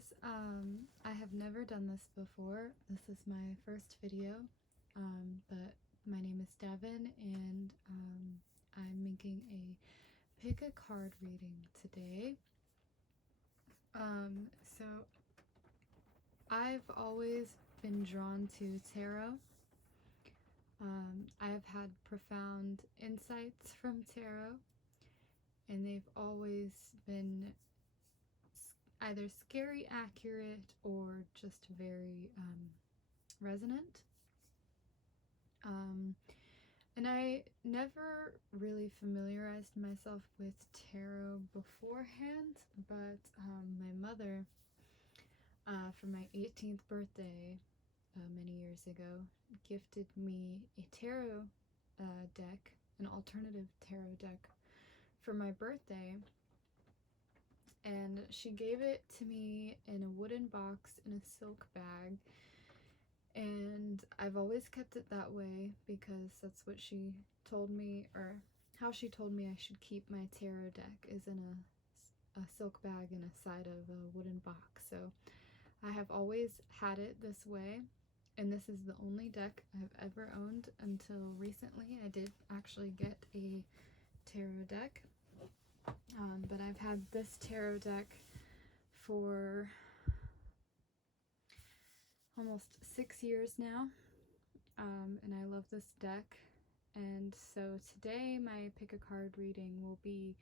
guys, I have never done this before. This is my first video, but my name is Devin, and I'm making a pick a card reading today. So I've always been drawn to tarot. I have had profound insights from tarot, and they've always been either scary accurate or just very resonant. And I never really familiarized myself with tarot beforehand, but my mother, for my 18th birthday many years ago, gifted me a tarot deck, an alternative tarot deck, for my birthday. And she gave it to me in a wooden box in a silk bag, and I've always kept it that way because that's what she told me, or how she told me I should keep my tarot deck, is in a silk bag inside of a wooden box. So I have always had it this way, and this is the only deck I've ever owned until recently. I did actually get a tarot deck. But I've had this tarot deck for almost 6 years now, and I love this deck. And so today my pick a card reading will be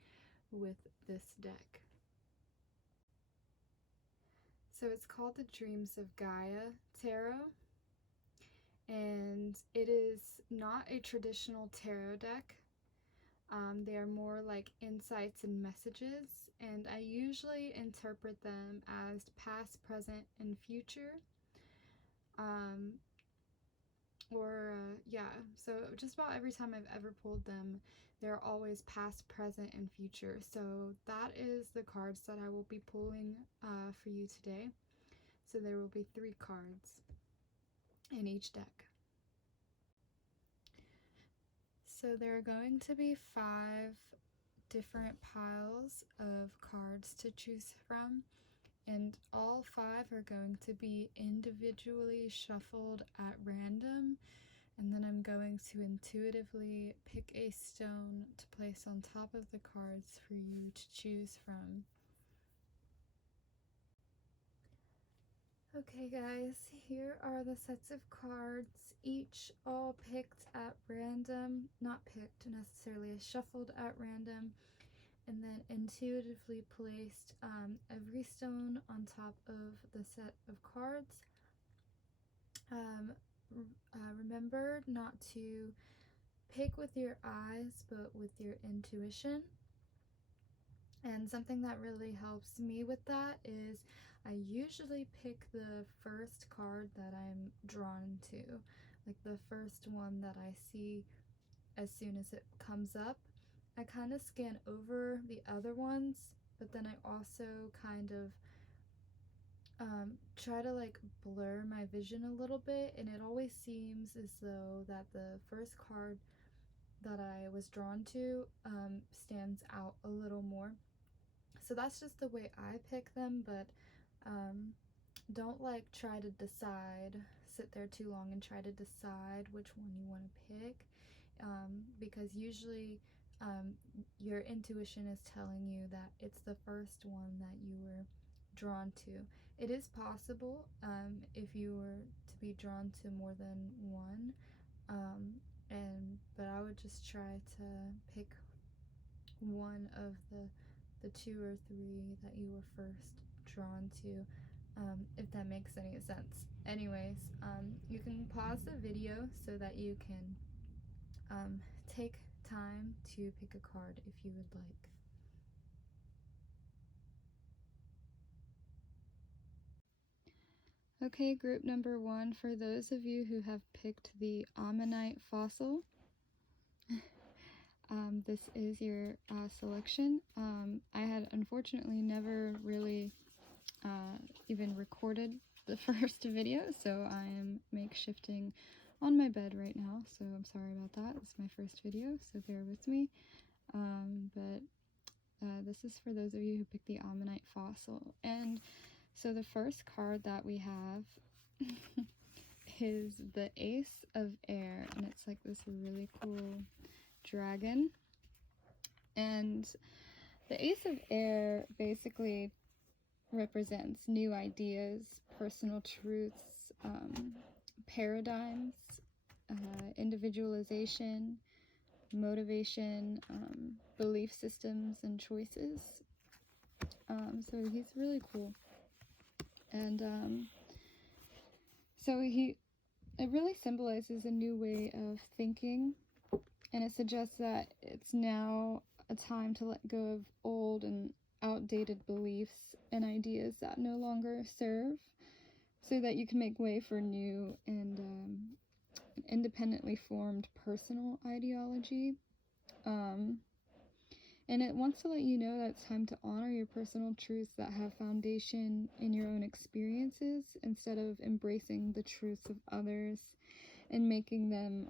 with this deck. So it's called the Dreams of Gaia Tarot, and it is not a traditional tarot deck. They are more like insights and messages, and I usually interpret them as past, present, and future. So just about every time I've ever pulled them, they're always past, present, and future. So that is the cards that I will be pulling for you today. So there will be 3 cards in each deck. So there are going to be 5 different piles of cards to choose from, and all 5 are going to be individually shuffled at random, and then I'm going to intuitively pick a stone to place on top of the cards for you to choose from. Okay guys, here are the sets of cards, each all picked at random, not picked necessarily, shuffled at random, and then intuitively placed every stone on top of the set of cards. Remember not to pick with your eyes, but with your intuition. And something that really helps me with that is I usually pick the first card that I'm drawn to, like the first one that I see as soon as it comes up. I kind of scan over the other ones, but then I also kind of try to like blur my vision a little bit, and it always seems as though that the first card that I was drawn to stands out a little more. So that's just the way I pick them, but don't like try to decide, sit there too long and try to decide which one you want to pick, because usually your intuition is telling you that it's the first one that you were drawn to. It is possible if you were to be drawn to more than one, but I would just try to pick one of the 2 or 3 that you were first drawn to, if that makes any sense. Anyways, you can pause the video so that you can take time to pick a card if you would like. Okay, group number 1, for those of you who have picked the ammonite fossil, this is your selection. I had unfortunately never really even recorded the first video, so I am makeshifting on my bed right now, so I'm sorry about that. It's my first video, so bear with me. But this is for those of you who picked the ammonite fossil. And So the first card that we have is the Ace of Air, and it's like this really cool dragon. And the Ace of Air basically represents new ideas, personal truths, paradigms, individualization, motivation, belief systems, and choices. So he's really cool. And so it really symbolizes a new way of thinking, and it suggests that it's now a time to let go of old and outdated beliefs and ideas that no longer serve, so that you can make way for new and independently formed personal ideology. And it wants to let you know that it's time to honor your personal truths that have foundation in your own experiences, instead of embracing the truths of others and making them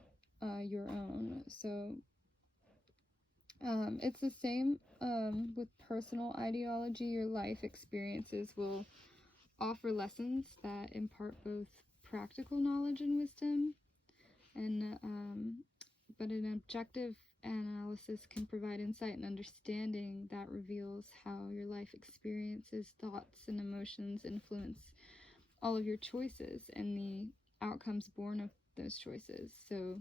your own. So it's the same with personal ideology. Your life experiences will offer lessons that impart both practical knowledge and wisdom, and but an objective analysis can provide insight and understanding that reveals how your life experiences, thoughts, and emotions influence all of your choices and the outcomes born of those choices. So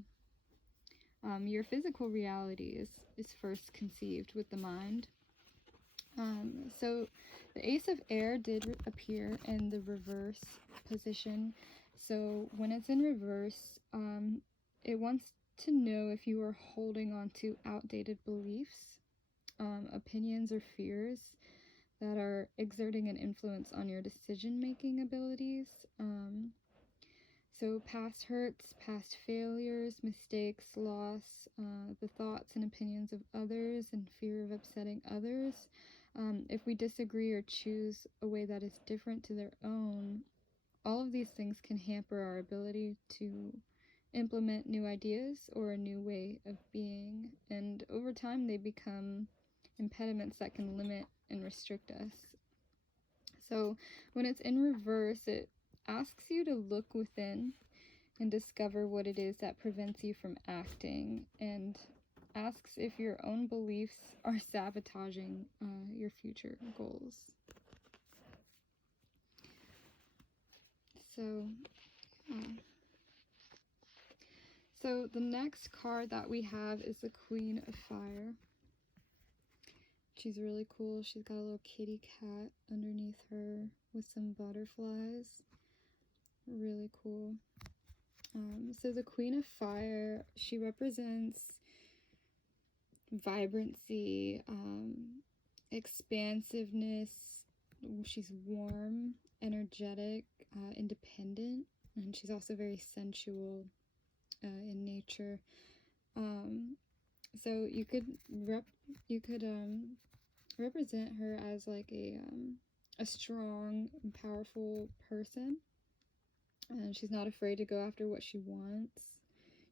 your physical reality is first conceived with the mind. So the Ace of Air did appear in the reverse position. So when it's in reverse, it wants to know if you are holding on to outdated beliefs, opinions, or fears that are exerting an influence on your decision-making abilities. So past hurts, past failures, mistakes, loss, the thoughts and opinions of others, and fear of upsetting others. If we disagree or choose a way that is different to their own, all of these things can hamper our ability to implement new ideas or a new way of being. And over time, they become impediments that can limit and restrict us. So when it's in reverse, it asks you to look within and discover what it is that prevents you from acting, and asks if your own beliefs are sabotaging your future goals. So the next card that we have is the Queen of Fire. She's really cool. She's got a little kitty cat underneath her with some butterflies. Really cool. So the Queen of Fire, she represents vibrancy, expansiveness. She's warm, energetic, independent, and she's also very sensual in nature. So you could represent her as like a strong and powerful person, and she's not afraid to go after what she wants.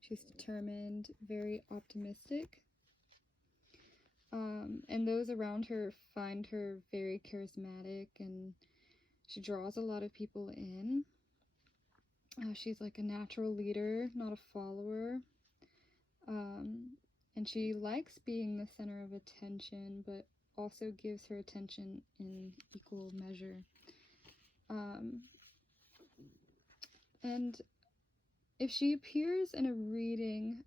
She's determined, very optimistic, and those around her find her very charismatic, and she draws a lot of people in. She's like a natural leader, not a follower. And she likes being the center of attention, but also gives her attention in equal measure. And if she appears in a reading,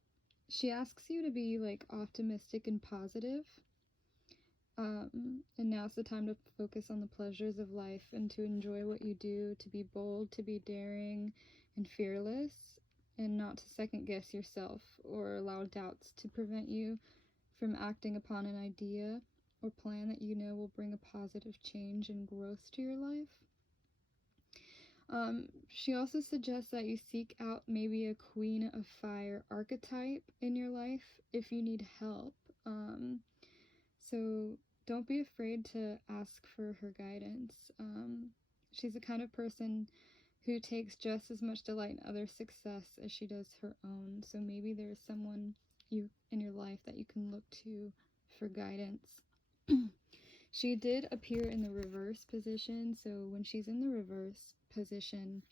she asks you to be like optimistic and positive. And now's the time to focus on the pleasures of life and to enjoy what you do, to be bold, to be daring and fearless, and not to second guess yourself or allow doubts to prevent you from acting upon an idea or plan that you know will bring a positive change and growth to your life. She also suggests that you seek out maybe a Queen of Fire archetype in your life if you need help. So don't be afraid to ask for her guidance. She's the kind of person who takes just as much delight in others' success as she does her own. So maybe there's someone in your life that you can look to for guidance. She did appear in the reverse position, so when she's in the reverse position,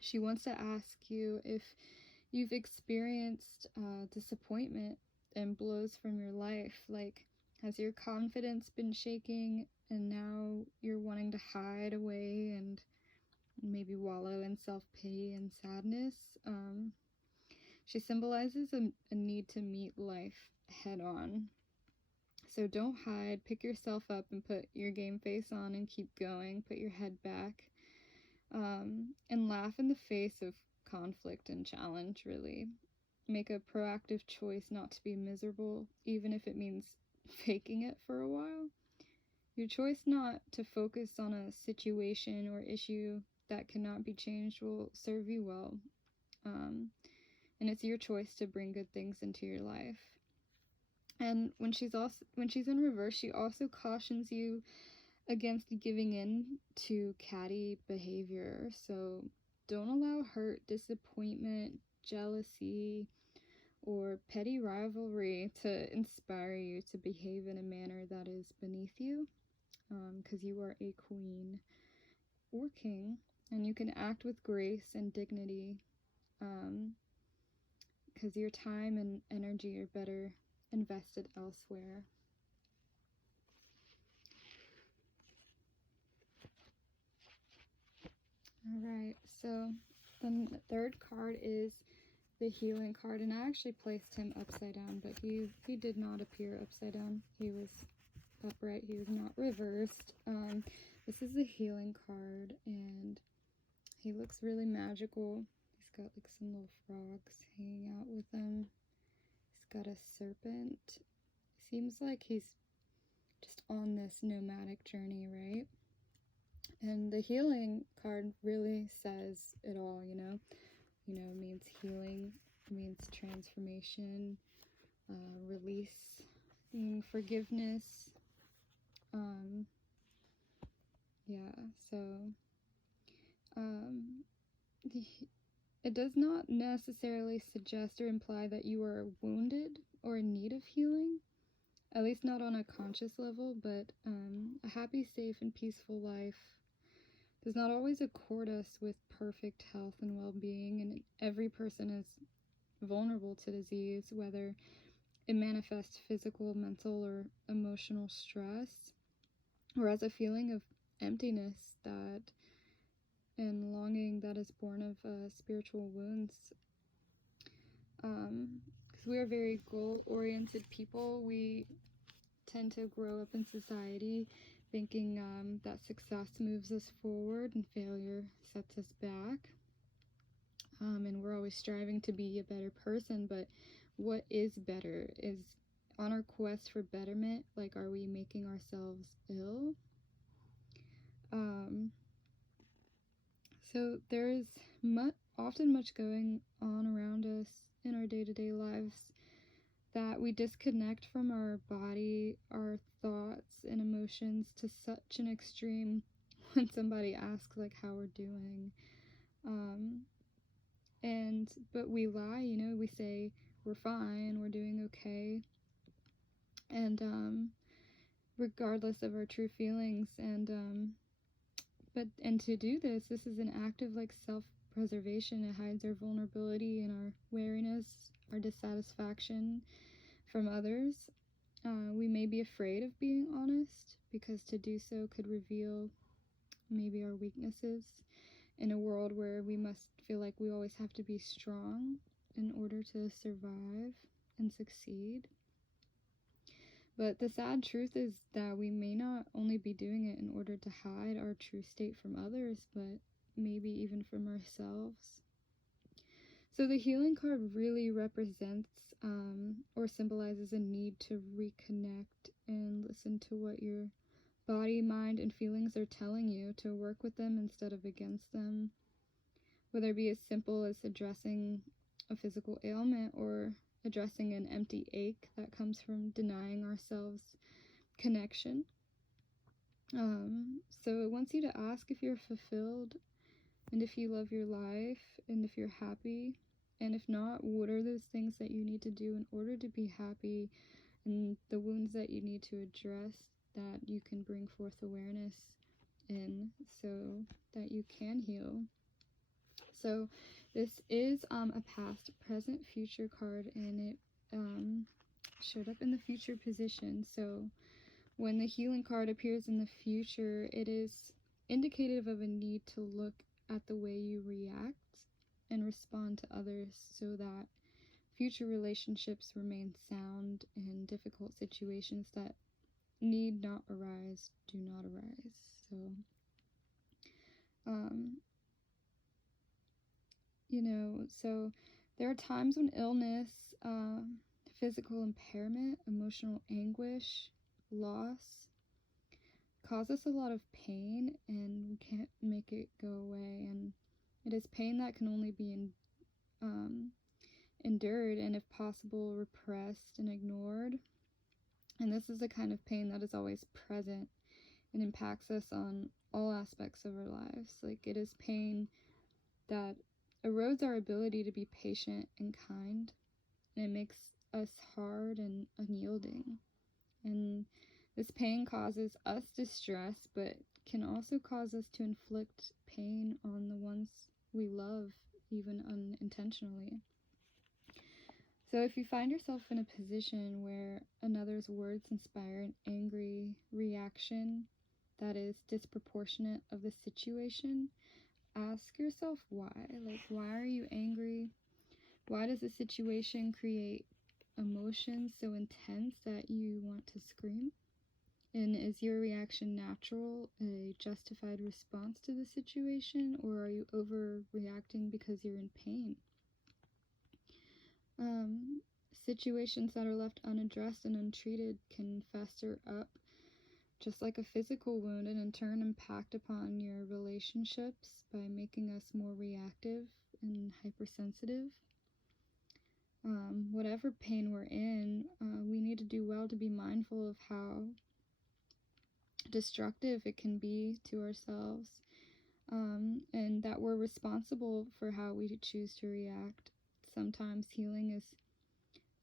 she wants to ask you if you've experienced disappointment and blows from your life. Like, has your confidence been shaking and now you're wanting to hide away and maybe wallow in self-pity and sadness? She symbolizes a need to meet life head on. So don't hide, pick yourself up and put your game face on and keep going. Put your head back, and laugh in the face of conflict and challenge, really. Make a proactive choice not to be miserable, even if it means faking it for a while. Your choice not to focus on a situation or issue that cannot be changed will serve you well. And it's your choice to bring good things into your life. And when she's in reverse, she also cautions you against giving in to catty behavior. So don't allow hurt, disappointment, jealousy, or petty rivalry to inspire you to behave in a manner that is beneath you, because you are a queen or king, and you can act with grace and dignity, because your time and energy are better invested elsewhere. Alright, so then the third card is the healing card, and I actually placed him upside down, but he did not appear upside down. He was upright, he was not reversed. This is the healing card, and he looks really magical. He's got like some little frogs hanging out with him. He's got a serpent. Seems like he's just on this nomadic journey, right? And the healing card really says it all, means healing, means transformation, release, forgiveness. It does not necessarily suggest or imply that you are wounded or in need of healing, at least not on a conscious level, but a happy, safe, and peaceful life does not always accord us with perfect health and well-being, and every person is vulnerable to disease, whether it manifests physical, mental, or emotional stress, or as a feeling of emptiness and longing that is born of spiritual wounds. Because we are very goal-oriented people, we tend to grow up in society thinking that success moves us forward and failure sets us back. And we're always striving to be a better person, but what is better? Is on our quest for betterment, like, are we making ourselves ill? So there is often much going on around us in our day-to-day lives that we disconnect from our body, our thoughts, and emotions to such an extreme when somebody asks, like, how we're doing. But we lie, we say we're fine, we're doing okay, and regardless of our true feelings, and to do this is an act of like self-preservation. It hides our vulnerability and our wariness, our dissatisfaction from others. We may be afraid of being honest because to do so could reveal maybe our weaknesses in a world where we must feel like we always have to be strong in order to survive and succeed. But the sad truth is that we may not only be doing it in order to hide our true state from others, but maybe even from ourselves. So the healing card really represents or symbolizes a need to reconnect and listen to what your body, mind, and feelings are telling you, to work with them instead of against them. Whether it be as simple as addressing a physical ailment or addressing an empty ache that comes from denying ourselves connection. So it wants you to ask if you're fulfilled and if you love your life and if you're happy. And if not, what are those things that you need to do in order to be happy, and the wounds that you need to address that you can bring forth awareness in so that you can heal. So this is a past, present, future card, and it showed up in the future position. So when the healing card appears in the future, it is indicative of a need to look at the way you react and respond to others so that future relationships remain sound and difficult situations that need not arise do not arise. So, so there are times when illness, physical impairment, emotional anguish, loss cause us a lot of pain, and we can't make it go away. And it is pain that can only be endured and, if possible, repressed and ignored. And this is the kind of pain that is always present and impacts us on all aspects of our lives. Like, it is pain that erodes our ability to be patient and kind, and it makes us hard and unyielding. And this pain causes us distress, but can also cause us to inflict pain on the ones we love, even unintentionally. So if you find yourself in a position where another's words inspire an angry reaction that is disproportionate of the situation, ask yourself why. Like, why are you angry? Why does the situation create emotions so intense that you want to scream? And is your reaction natural, a justified response to the situation, or are you overreacting because you're in pain? Situations that are left unaddressed and untreated can fester up just like a physical wound, and in turn impact upon your relationships by making us more reactive and hypersensitive. Whatever pain we're in, we need to do well to be mindful of how destructive it can be to ourselves, and that we're responsible for how we choose to react. Sometimes healing is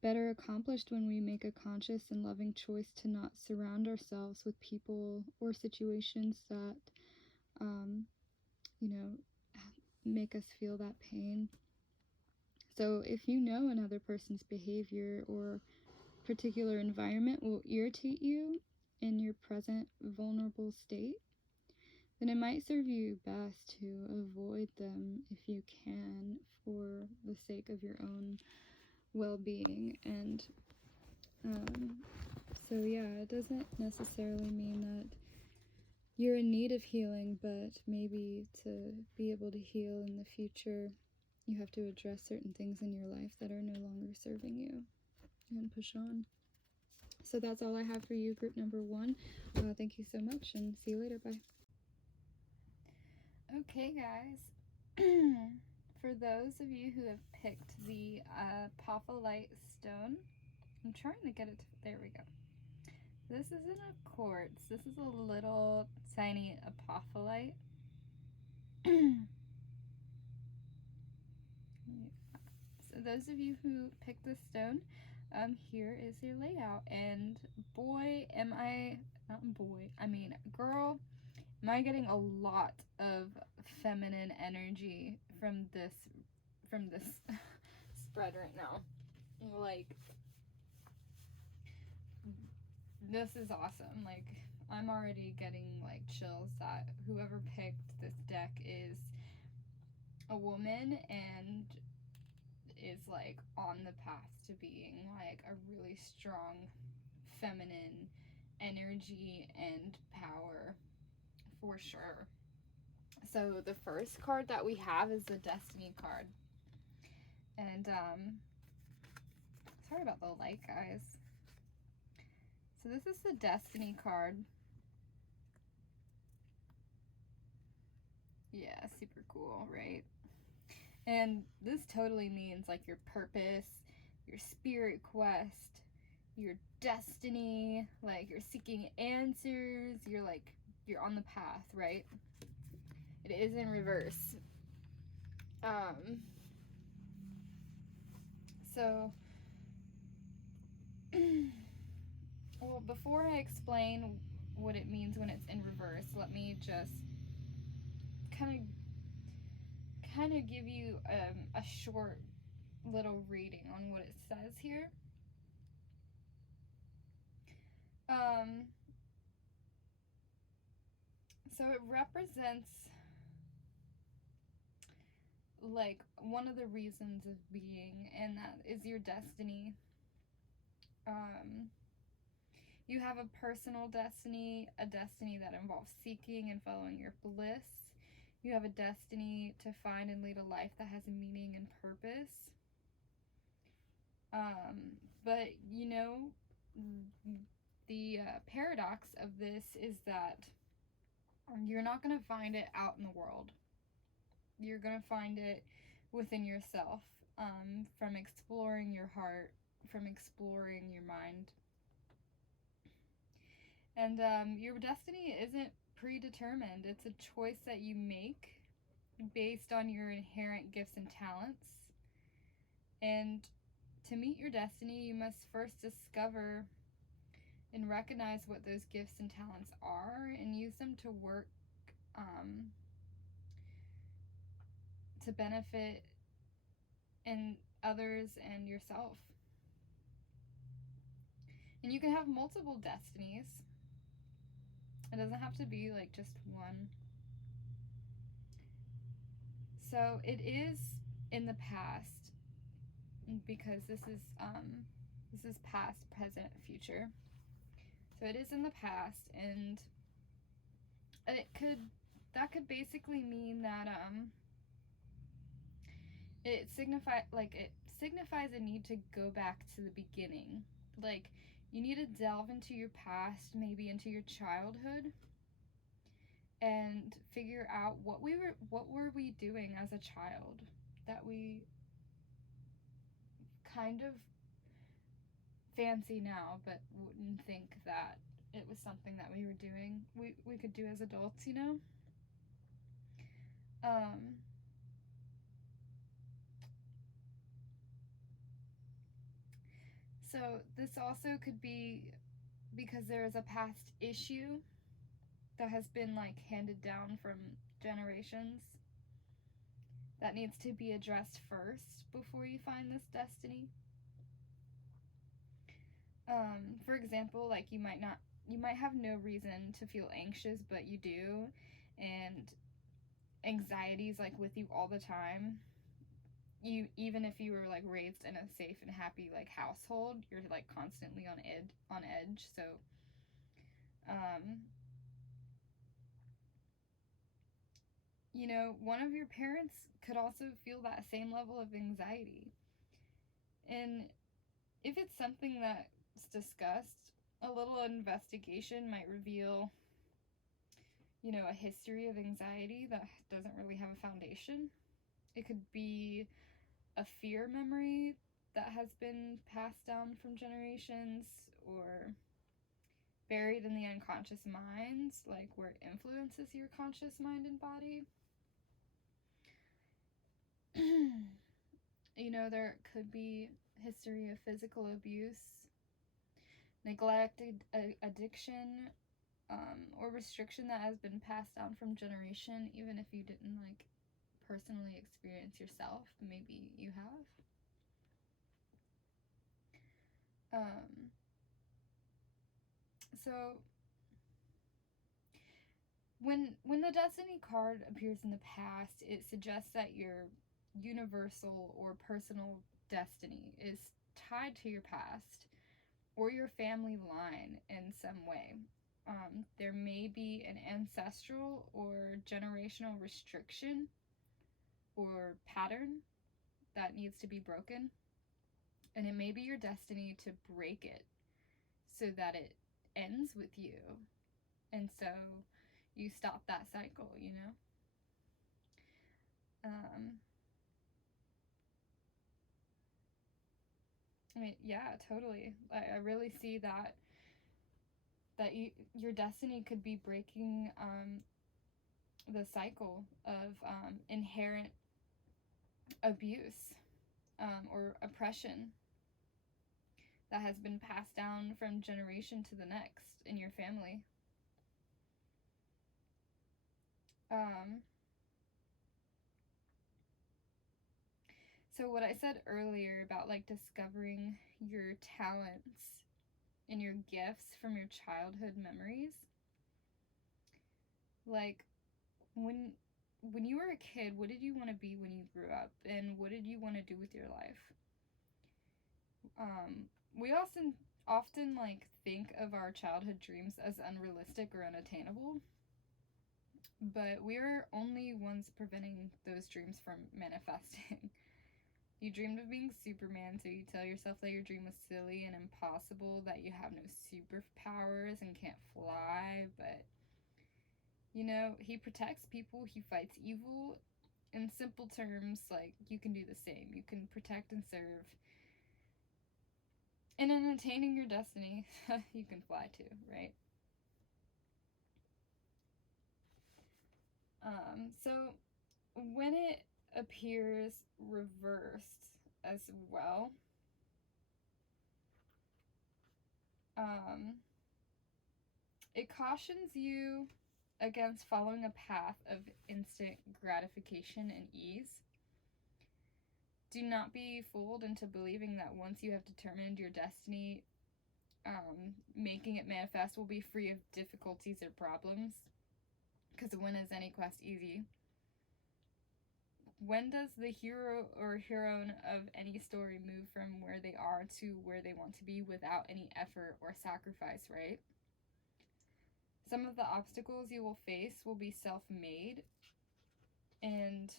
better accomplished when we make a conscious and loving choice to not surround ourselves with people or situations that, make us feel that pain. So if you know another person's behavior or particular environment will irritate you in your present vulnerable state, then it might serve you best to avoid them if you can, for the sake of your own well-being. And so it doesn't necessarily mean that you're in need of healing, but maybe to be able to heal in the future, you have to address certain things in your life that are no longer serving you and push on. So that's all I have for you, group number 1. Thank you so much, and see you later. Bye. Okay, guys. For those of you who have picked the apophyllite stone, I'm trying to get it to, there we go. This isn't a quartz. This is a little tiny apophyllite. So those of you who picked this stone, here is your layout. And boy, girl, am I getting a lot of feminine energy from this spread right now. Like, this is awesome. Like, I'm already getting like chills that whoever picked this deck is a woman and is like on the path to being like a really strong feminine energy and power for sure. So the first card that we have is the Destiny card. And sorry about the light, guys. So this is the Destiny card. Yeah, super cool, right? And this totally means like your purpose, your spirit quest, your destiny, like you're seeking answers, you're on the path, right? It is in reverse. So well, before I explain what it means when it's in reverse, let me just kind of give you a short little reading on what it says here. So it represents like one of the reasons of being, and that is your destiny. You have a personal destiny, a destiny that involves seeking and following your bliss. You have a destiny to find and lead a life that has meaning and purpose. But you know, the paradox of this is that you're not going to find it out in the world. You're going to find it within yourself, from exploring your heart, from exploring your mind. And your destiny isn't predetermined. It's a choice that you make based on your inherent gifts and talents. And to meet your destiny, you must first discover and recognize what those gifts and talents are and use them to work to benefit in others and yourself. And you can have multiple destinies. It doesn't have to be like just one. So it is in the past, because this is past, present, future. So it is in the past, and that could basically mean that it signifies a need to go back to the beginning. Like, you need to delve into your past, maybe into your childhood, and figure out what were we doing as a child that we kind of fancy now, but wouldn't think that it was something that we were doing. We could do as adults, you know. So this also could be because there is a past issue that has been like handed down from generations that needs to be addressed first before you find this destiny. For example, like you might have no reason to feel anxious, but you do, and anxiety is like with you all the time. You, even if you were like raised in a safe and happy like household, you're like constantly on edge. So you know, one of your parents could also feel that same level of anxiety. And if it's something that's discussed, a little investigation might reveal, you know, a history of anxiety that doesn't really have a foundation. It could be a fear memory that has been passed down from generations, or buried in the unconscious minds, like where it influences your conscious mind and body. You know, there could be history of physical abuse, neglect, addiction, or restriction that has been passed down from generation, even if you didn't like personally experience yourself. Maybe you have. So when the destiny card appears in the past, it suggests that your universal or personal destiny is tied to your past or your family line in some way. There may be an ancestral or generational restriction or pattern that needs to be broken, and it may be your destiny to break it so that it ends with you, and so you stop that cycle, you know. I mean, yeah, totally. I really see that your destiny could be breaking the cycle of inherent abuse or oppression that has been passed down from generation to the next in your family. So what I said earlier about like discovering your talents and your gifts from your childhood memories, like when you were a kid, what did you want to be when you grew up, and what did you want to do with your life? We often like think of our childhood dreams as unrealistic or unattainable, but we are only ones preventing those dreams from manifesting. You dreamed of being Superman, so you tell yourself that your dream was silly and impossible, that you have no superpowers and can't fly, but he protects people, he fights evil. In simple terms, like, you can do the same. You can protect and serve. And in attaining your destiny, you can fly too, right? So when it appears reversed as well, it cautions you against following a path of instant gratification and ease. Do not be fooled into believing that once you have determined your destiny, making it manifest will be free of difficulties or problems. Because when is any quest easy? When does the hero or heroine of any story move from where they are to where they want to be without any effort or sacrifice, right? Some of the obstacles you will face will be self-made and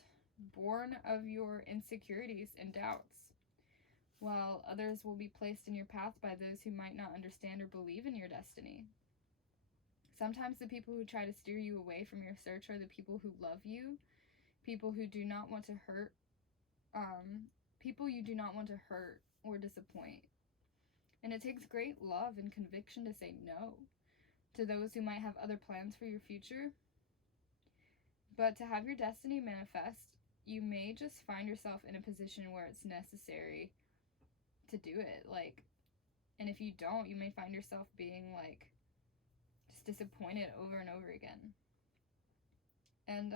born of your insecurities and doubts, while others will be placed in your path by those who might not understand or believe in your destiny. Sometimes the people who try to steer you away from your search are the people who love you, people who do not want to hurt, people you do not want to hurt or disappoint. And it takes great love and conviction to say no to those who might have other plans for your future. But to have your destiny manifest, you may just find yourself in a position where it's necessary to do it. And if you don't, you may find yourself being just disappointed over and over again. And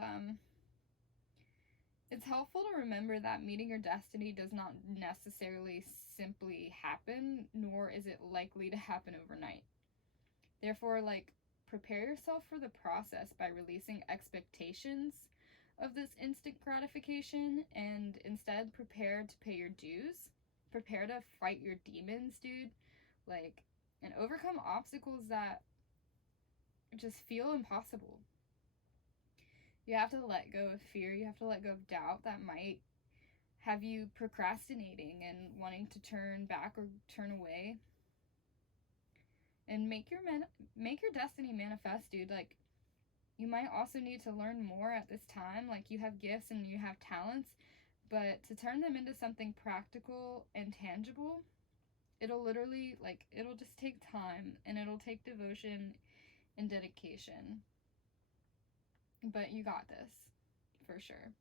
it's helpful to remember that meeting your destiny does not necessarily simply happen, nor is it likely to happen overnight. Therefore, prepare yourself for the process by releasing expectations of this instant gratification, and instead prepare to pay your dues. Prepare to fight your demons, dude. And overcome obstacles that just feel impossible. You have to let go of fear. You have to let go of doubt that might have you procrastinating and wanting to turn back or turn away. And make your destiny manifest, dude. You might also need to learn more at this time. You have gifts and you have talents, but to turn them into something practical and tangible, it'll literally, it'll just take time, and it'll take devotion and dedication. But you got this, for sure.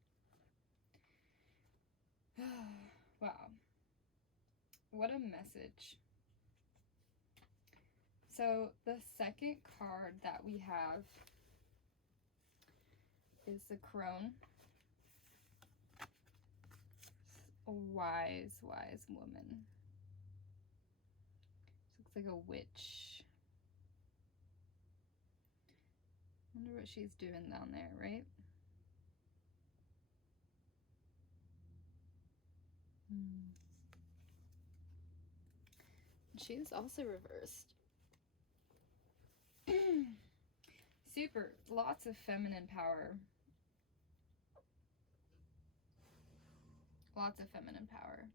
Wow. What a message. So the second card that we have is the crone. A wise woman. Looks like a witch. Wonder what she's doing down there, right? She's also reversed. Super. Lots of feminine power. Lots of feminine power.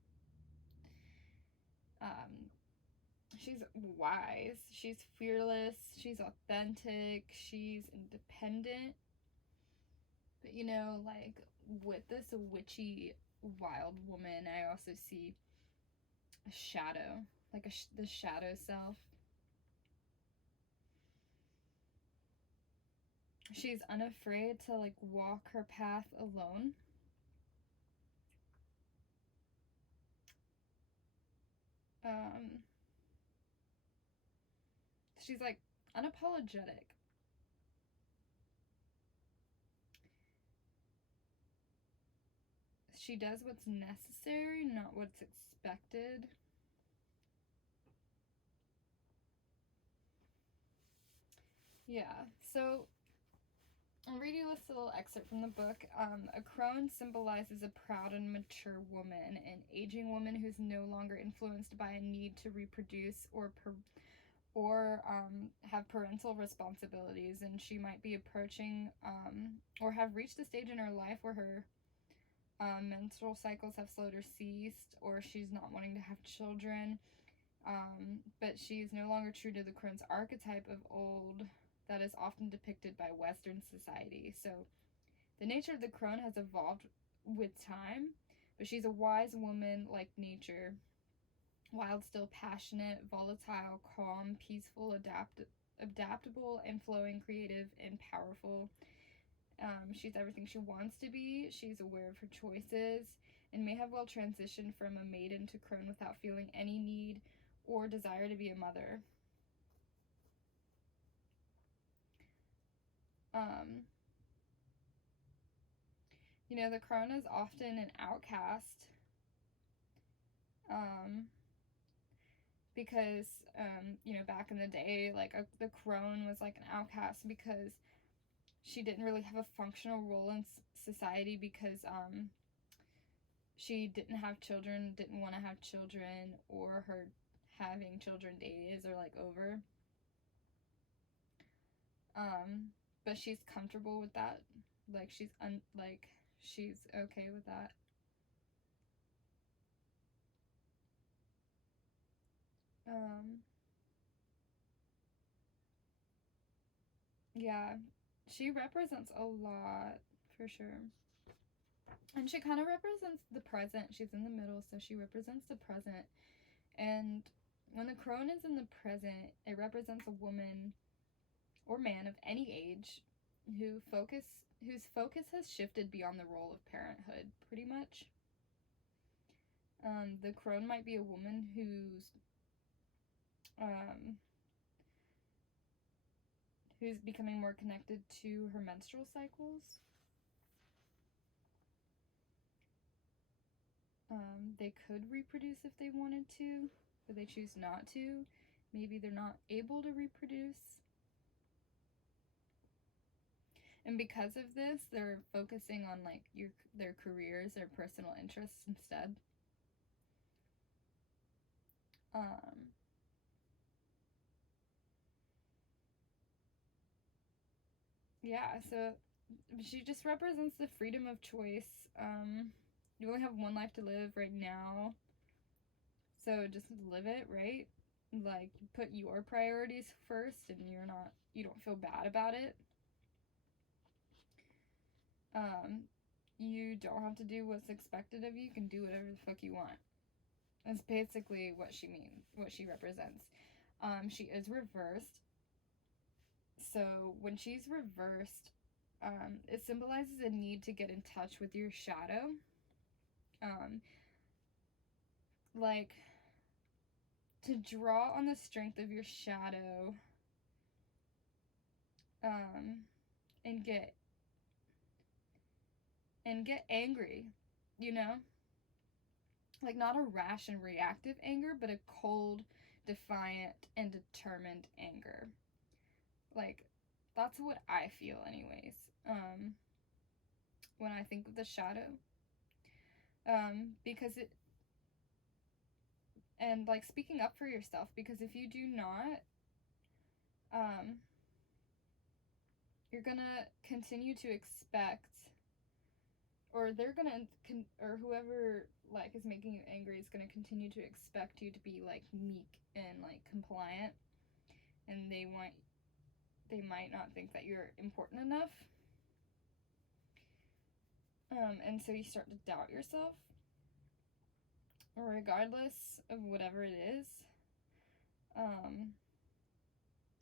She's wise. She's fearless. She's authentic. She's independent. But with this witchy, wild woman, I also see a shadow. The shadow self. She's unafraid to walk her path alone. She's unapologetic. she does what's necessary, not what's expected. Yeah, so I'll read you this little excerpt from the book. A crone symbolizes a proud and mature woman, an aging woman who's no longer influenced by a need to reproduce or have parental responsibilities, and she might be approaching or have reached a stage in her life where her menstrual cycles have slowed or ceased, or she's not wanting to have children, but she's no longer true to the crone's archetype of old that is often depicted by Western society. So the nature of the crone has evolved with time, but she's a wise woman like nature. Wild, still passionate, volatile, calm, peaceful, adaptable, and flowing, creative, and powerful. She's everything she wants to be. She's aware of her choices and may have well transitioned from a maiden to crone without feeling any need or desire to be a mother. The crone is often an outcast. Because, back in the day, the crone was like an outcast because she didn't really have a functional role in society because she didn't have children, didn't want to have children, or her having children days are like over. But she's comfortable with that. Like she's okay with that. Yeah, she represents a lot for sure. And she kind of represents the present. She's in the middle, so she represents the present. And when the crone is in the present, it represents a woman or man of any age whose focus has shifted beyond the role of parenthood, pretty much. The crone might be a woman who's becoming more connected to her menstrual cycles. They could reproduce if they wanted to, but they choose not to. Maybe they're not able to reproduce. And because of this, they're focusing on their careers, their personal interests instead. Yeah, so she just represents the freedom of choice. You only have one life to live right now, so just live it, right? Like, put your priorities first, and you don't feel bad about it. You don't have to do what's expected of you. You can do whatever the fuck you want. That's basically what she represents. She is reversed. So when she's reversed, it symbolizes a need to get in touch with your shadow. Like, to draw on the strength of your shadow, and get angry, like not a rash and reactive anger, but a cold, defiant, and determined anger. Like, that's what I feel anyways, when I think of the shadow, because and like speaking up for yourself, because if you do not, you're gonna continue to expect, or they're gonna, or whoever like is making you angry is gonna continue to expect you to be like meek and like compliant, and they might not think that you're important enough, and so you start to doubt yourself, regardless of whatever it is.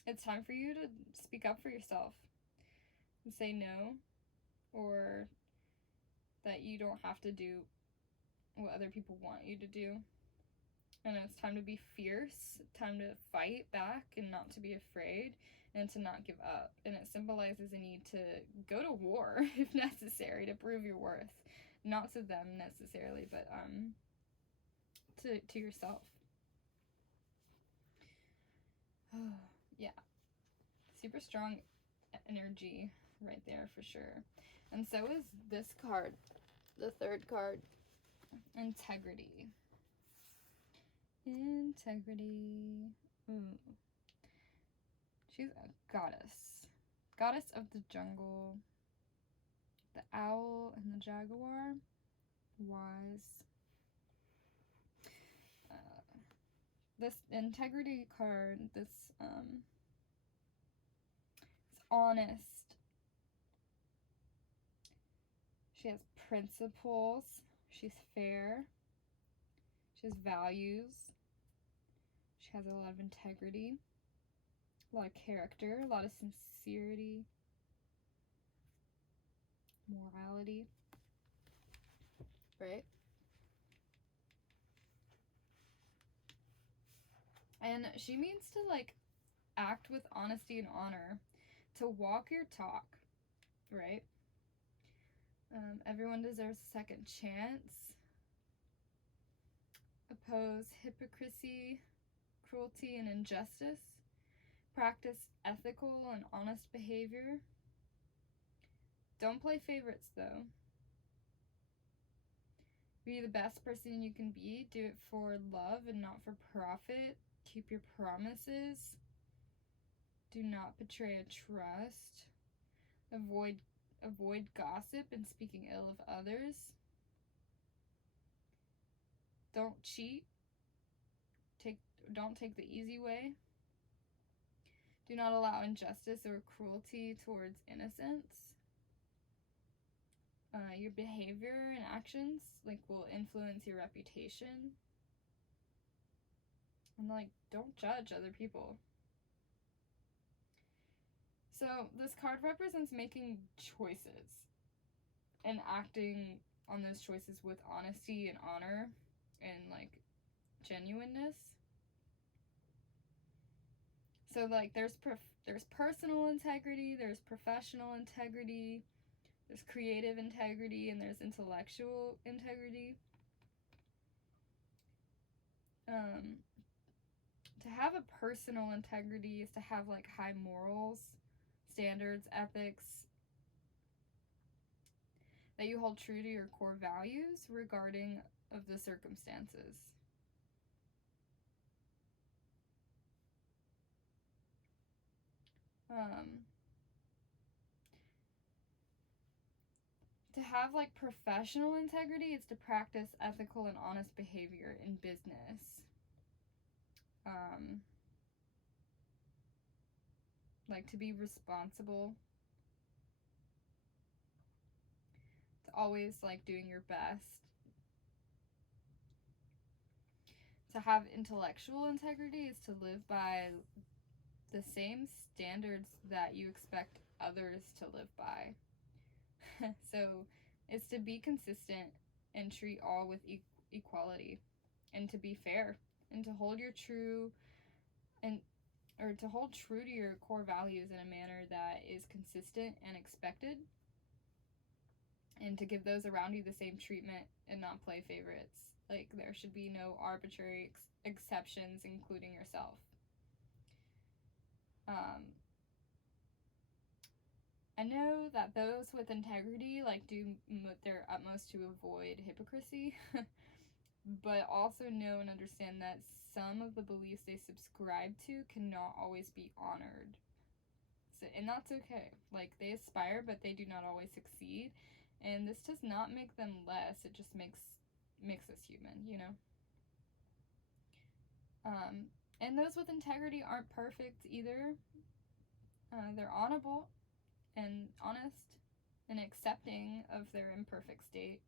It's time for you to speak up for yourself and say no, or that you don't have to do what other people want you to do. And it's time to be fierce, time to fight back and not to be afraid, and to not give up. And it symbolizes a need to go to war if necessary to prove your worth. not to them necessarily, but to yourself. Yeah, super strong energy right there for sure. And so is this card, the third card, integrity. Integrity. Ooh. She's a goddess of the jungle, the owl and the jaguar, wise. This integrity card, this it's honest. She has principles. She's fair. She has values. She has a lot of integrity, a lot of character, a lot of sincerity, morality. Right? And she means to like act with honesty and honor, to walk your talk, right? Everyone deserves a second chance. Oppose hypocrisy, cruelty, and injustice. Practice ethical and honest behavior. Don't play favorites, though. Be the best person you can be. Do it for love and not for profit. Keep your promises. Do not betray a trust. Avoid gossip and speaking ill of others. Don't cheat. Don't take the easy way. Do not allow injustice or cruelty towards innocents. Your behavior and actions will influence your reputation. And don't judge other people. So this card represents making choices and acting on those choices with honesty and honor and genuineness. So there's personal integrity, there's professional integrity, there's creative integrity, and there's intellectual integrity. To have a personal integrity is to have high morals, standards, ethics, that you hold true to your core values regarding of the circumstances. To have professional integrity is to practice ethical and honest behavior in business. To be responsible, to always doing your best. To have intellectual integrity is to live by the same standards that you expect others to live by. So it's to be consistent and treat all with equality, and to be fair, and to hold true to your core values in a manner that is consistent and expected, and to give those around you the same treatment and not play favorites. There should be no arbitrary exceptions, including yourself. I know that those with integrity do their utmost to avoid hypocrisy, but also know and understand that some of the beliefs they subscribe to cannot always be honored. And that's okay. They aspire, but they do not always succeed, and this does not make them less. It just makes us human, you know? And those with integrity aren't perfect either. They're honorable and honest and accepting of their imperfect state.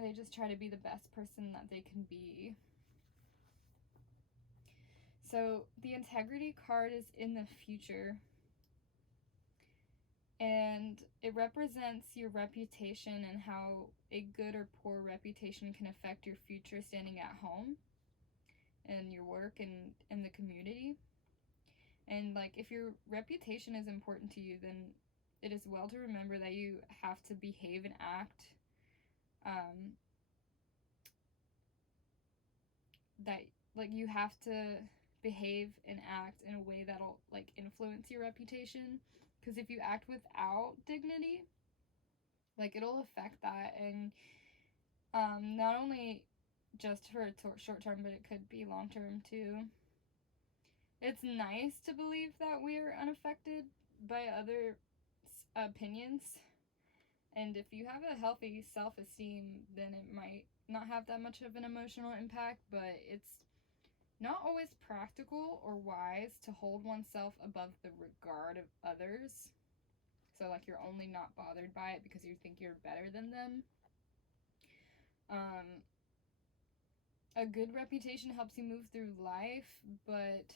They just try to be the best person that they can be. So the integrity card is in the future, and it represents your reputation and how a good or poor reputation can affect your future standing at home and your work and the community. And if your reputation is important to you, then it is well to remember that you have to behave and act that like you have to behave and act in a way that'll like influence your reputation, because if you act without dignity, like it'll affect that, and not only just for short term, but it could be long term too. It's nice to believe that we're unaffected by other opinions, and if you have a healthy self-esteem, then it might not have that much of an emotional impact, but it's not always practical or wise to hold oneself above the regard of others. So, like, you're only not bothered by it because you think you're better than them. A good reputation helps you move through life, but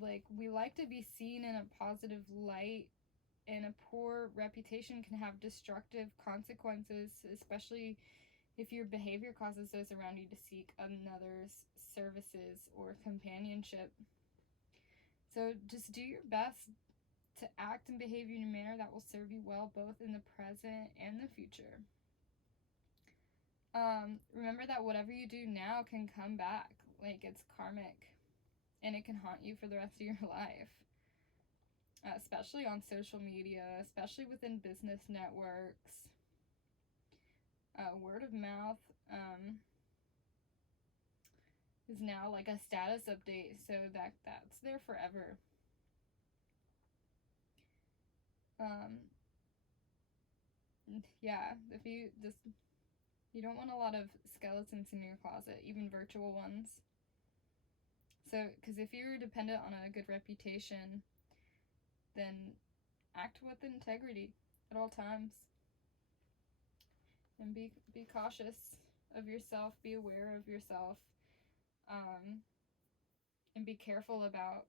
like, we like to be seen in a positive light, and a poor reputation can have destructive consequences, especially if your behavior causes those around you to seek another's services or companionship. So just do your best to act and behave in a manner that will serve you well both in the present and the future. Remember that whatever you do now can come back, like it's karmic, and it can haunt you for the rest of your life. Especially on social media, especially within business networks. Word of mouth is now like a status update, so that's there forever. Yeah, if you don't want a lot of skeletons in your closet, even virtual ones. So, because if you're dependent on a good reputation, then act with integrity at all times, and be cautious of yourself, be aware of yourself, and be careful about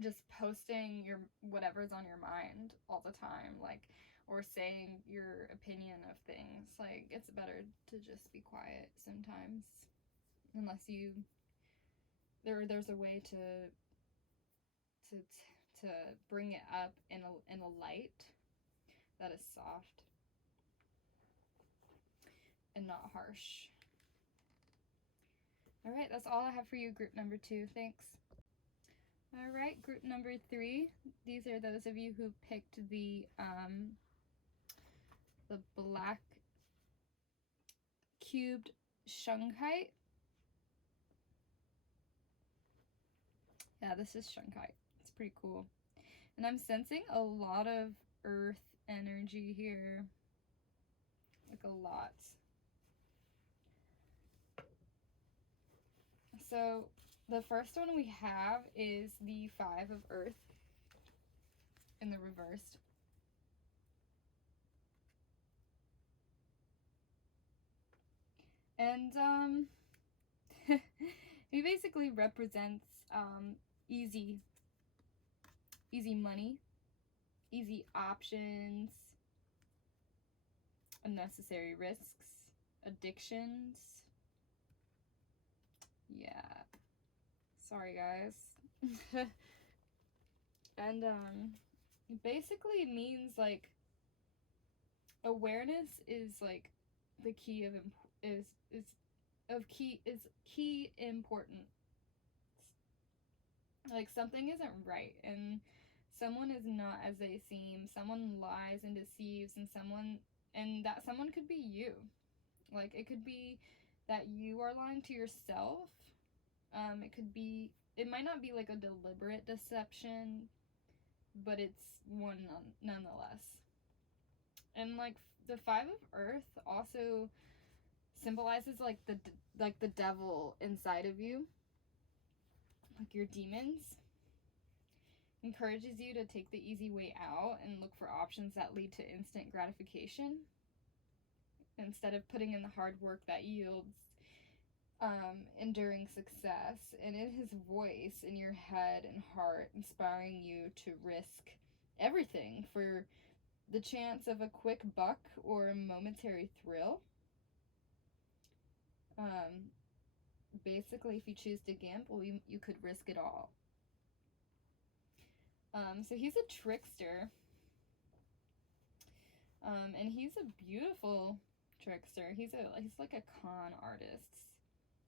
just posting your whatever's on your mind all the time, like, or saying your opinion of things. Like, it's better to just be quiet sometimes, unless there's a way to to bring it up in a light that is soft and not harsh. All right, that's all I have for you, group number 2. Thanks. All right, group number 3. These are those of you who picked the black cubed shungite. Yeah, this is shungite. It's pretty cool. And I'm sensing a lot of earth energy here. Like a lot. So the first one we have is the 5 of earth in the reversed. And he basically represents easy money, easy options, unnecessary risks, addictions. Yeah. Sorry, guys. And it basically means like awareness is like the key of key importance. Like, something isn't right, and someone is not as they seem. Someone lies and deceives, and that someone could be you. Like, it could be that you are lying to yourself. It might not be like a deliberate deception, but it's one nonetheless. And like the 5 of earth also symbolizes like the devil inside of you, like your demons. Encourages you to take the easy way out and look for options that lead to instant gratification instead of putting in the hard work that yields enduring success. And in his voice in your head and heart, inspiring you to risk everything for the chance of a quick buck or a momentary thrill. Basically, if you choose to gamble, you could risk it all. So he's a trickster. And he's a beautiful trickster. He's like a con artist.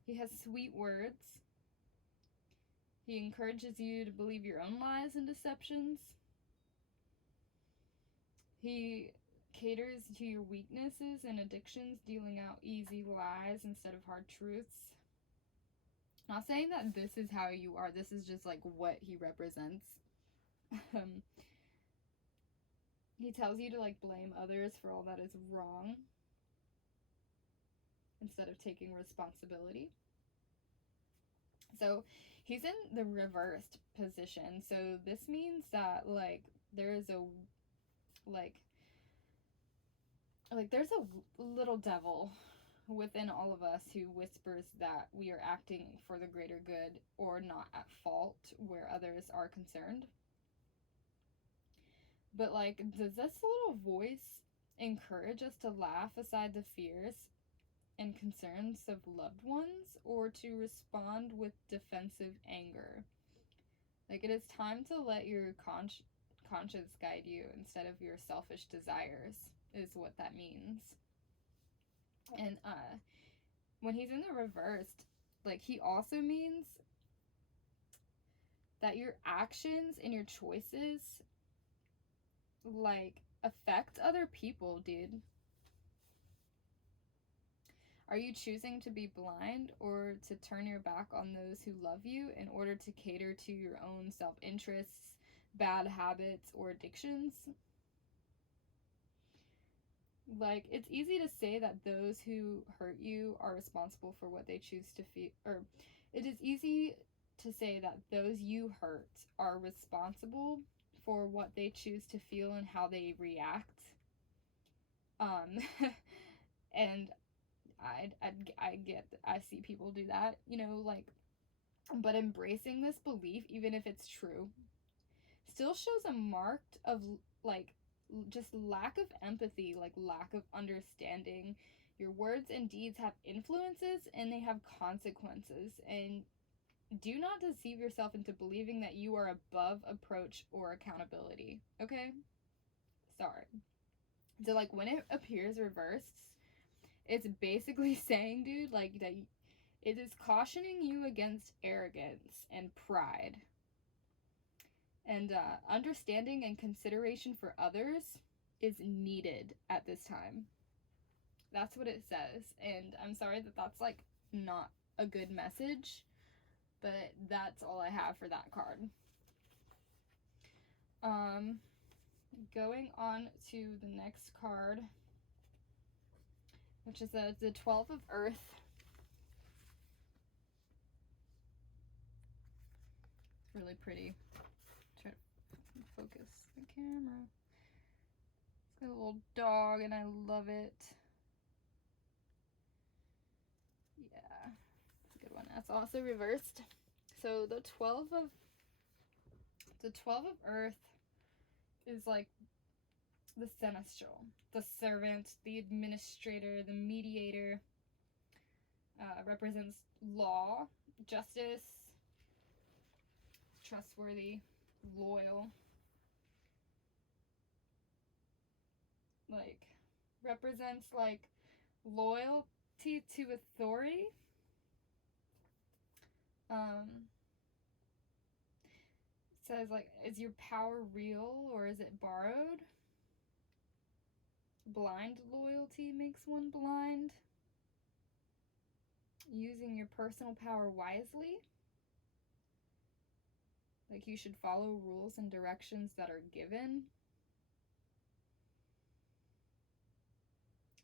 He has sweet words. He encourages you to believe your own lies and deceptions. He caters to your weaknesses and addictions, dealing out easy lies instead of hard truths. Not saying that this is how you are. This is just like what he represents. He tells you to like blame others for all that is wrong instead of taking responsibility. So he's in the reversed position. So this means that like there is a there's a little devil within all of us who whispers that we are acting for the greater good or not at fault where others are concerned. But like, does this little voice encourage us to laugh aside the fears and concerns of loved ones, or to respond with defensive anger? Like, it is time to let your conscience guide you instead of your selfish desires, is what that means. And when he's in the reversed, like, he also means that your actions and your choices like affect other people, dude. Are you choosing to be blind or to turn your back on those who love you in order to cater to your own self-interests, bad habits, or addictions? Like, it's easy to say that those who hurt you are responsible for what they choose to feel, or it is easy to say that those you hurt are responsible for what they choose to feel and how they react. And I see people do that, like, but embracing this belief, even if it's true, still shows a marked of like just lack of empathy, like lack of understanding. Your words and deeds have influences and they have consequences, and do not deceive yourself into believing that you are above approach or accountability. Okay? Sorry. So like when it appears reversed, it's basically saying, dude, like that it is cautioning you against arrogance and pride. And understanding and consideration for others is needed at this time. That's what it says. And I'm sorry that that's like not a good message, but that's all I have for that card. Going on to the next card, which is the 12 of Earth. It's really pretty. Try to focus the camera. It's got a little dog and I love it. Yeah, it's a good one. That's also reversed. So the 12 of Earth is like the celestial, the servant, the administrator, the mediator. Represents law, justice, trustworthy, loyal. Like, represents like loyalty to authority. Says like, is your power real or is it borrowed? Blind loyalty makes one blind. Using your personal power wisely. Like, you should follow rules and directions that are given.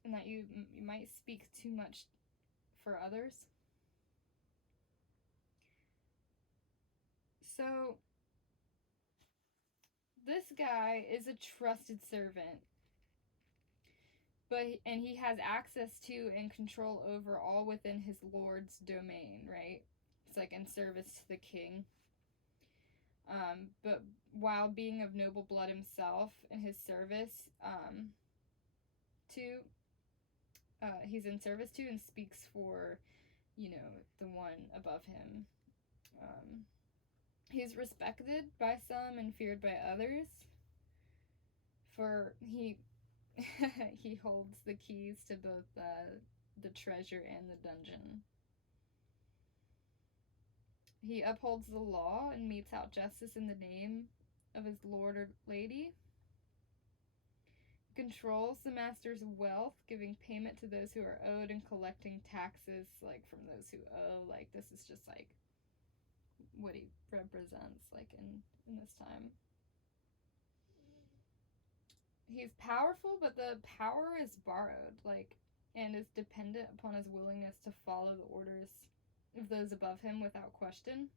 And that you might speak too much for others. So, this guy is a trusted servant. And he has access to and control over all within his lord's domain, right? It's like in service to the king. But while being of noble blood himself in his service he's in service to and speaks for, the one above him. He's respected by some and feared by others, for he he holds the keys to both the treasure and the dungeon. He upholds the law and metes out justice in the name of his lord or lady. He controls the master's wealth, giving payment to those who are owed and collecting taxes like from those who owe. Like, this is just like what he represents like in this time. He's powerful, but the power is borrowed, like, and is dependent upon his willingness to follow the orders of those above him without question.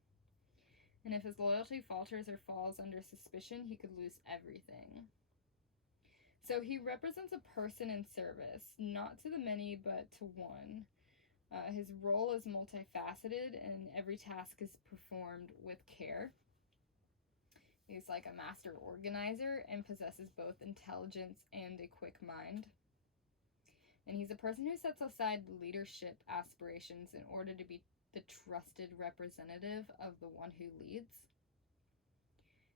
And if his loyalty falters or falls under suspicion, he could lose everything. So he represents a person in service, not to the many, but to one. His role is multifaceted, and every task is performed with care. He's like a master organizer and possesses both intelligence and a quick mind. And he's a person who sets aside leadership aspirations in order to be the trusted representative of the one who leads.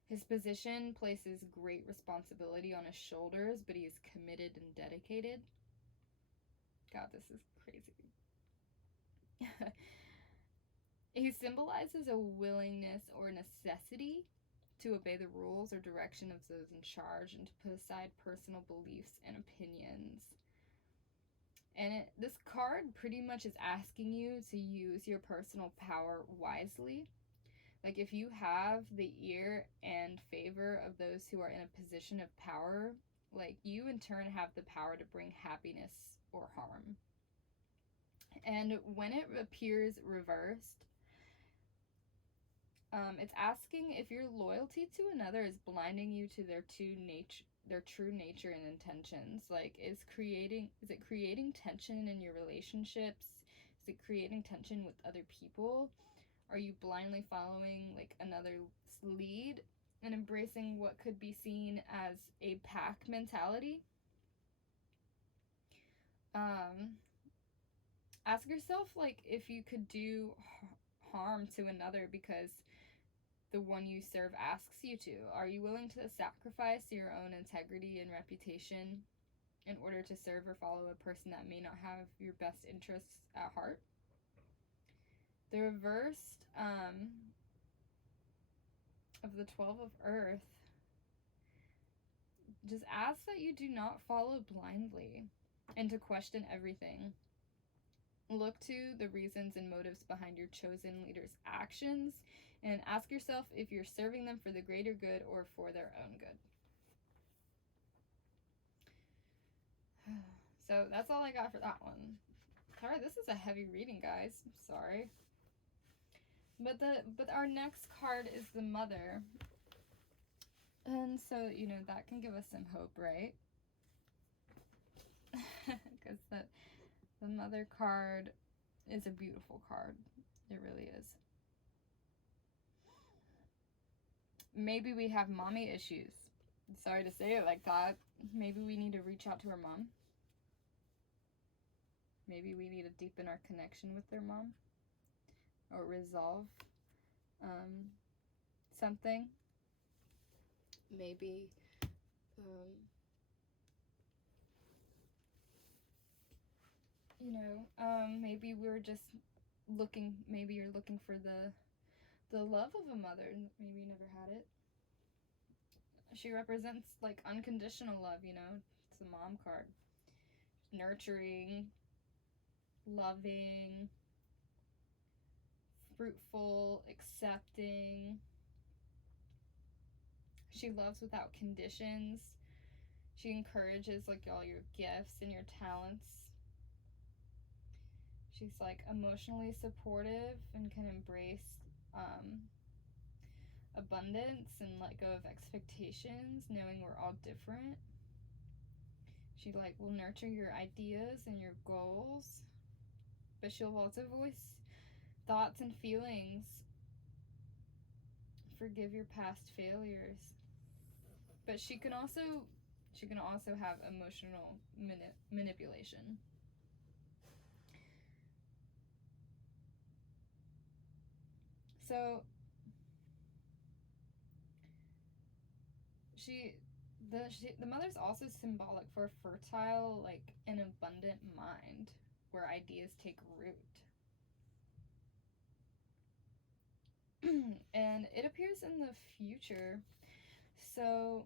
His position places great responsibility on his shoulders, but he is committed and dedicated. God, this is crazy. He symbolizes a willingness or necessity to obey the rules or direction of those in charge and to put aside personal beliefs and opinions. And this card pretty much is asking you to use your personal power wisely. Like, if you have the ear and favor of those who are in a position of power, like, you in turn have the power to bring happiness or harm. And when it appears reversed, it's asking if your loyalty to another is blinding you to their true nature and intentions. Like, is it creating tension in your relationships? Is it creating tension with other people? Are you blindly following like another's lead and embracing what could be seen as a pack mentality? Ask yourself, like, if you could do harm to another because the one you serve asks you to. Are you willing to sacrifice your own integrity and reputation in order to serve or follow a person that may not have your best interests at heart? The reversed of the 12 of Earth just asks that you do not follow blindly and to question everything. Look to the reasons and motives behind your chosen leader's actions and ask yourself if you're serving them for the greater good or for their own good. So that's all I got for that one. Sorry, this is a heavy reading, guys. I'm sorry. But our next card is the Mother. And so, you know, that can give us some hope, right? Because the Mother card is a beautiful card. It really is. Maybe we have mommy issues. Sorry to say it like that. Maybe we need to reach out to our mom. Maybe we need to deepen our connection with their mom. Or resolve something. Maybe maybe we're just looking, maybe you're looking for the love of a mother, maybe you never had it. She represents like unconditional love, you know. It's a mom card. Nurturing, loving, fruitful, accepting. She loves without conditions. She encourages like all your gifts and your talents. She's like emotionally supportive and can embrace abundance and let go of expectations, knowing we're all different. She like will nurture your ideas and your goals, but she'll also voice thoughts and feelings. Forgive your past failures. But she can also have emotional manipulation. So the mother's also symbolic for a fertile, like an abundant mind where ideas take root. And it appears in the future. So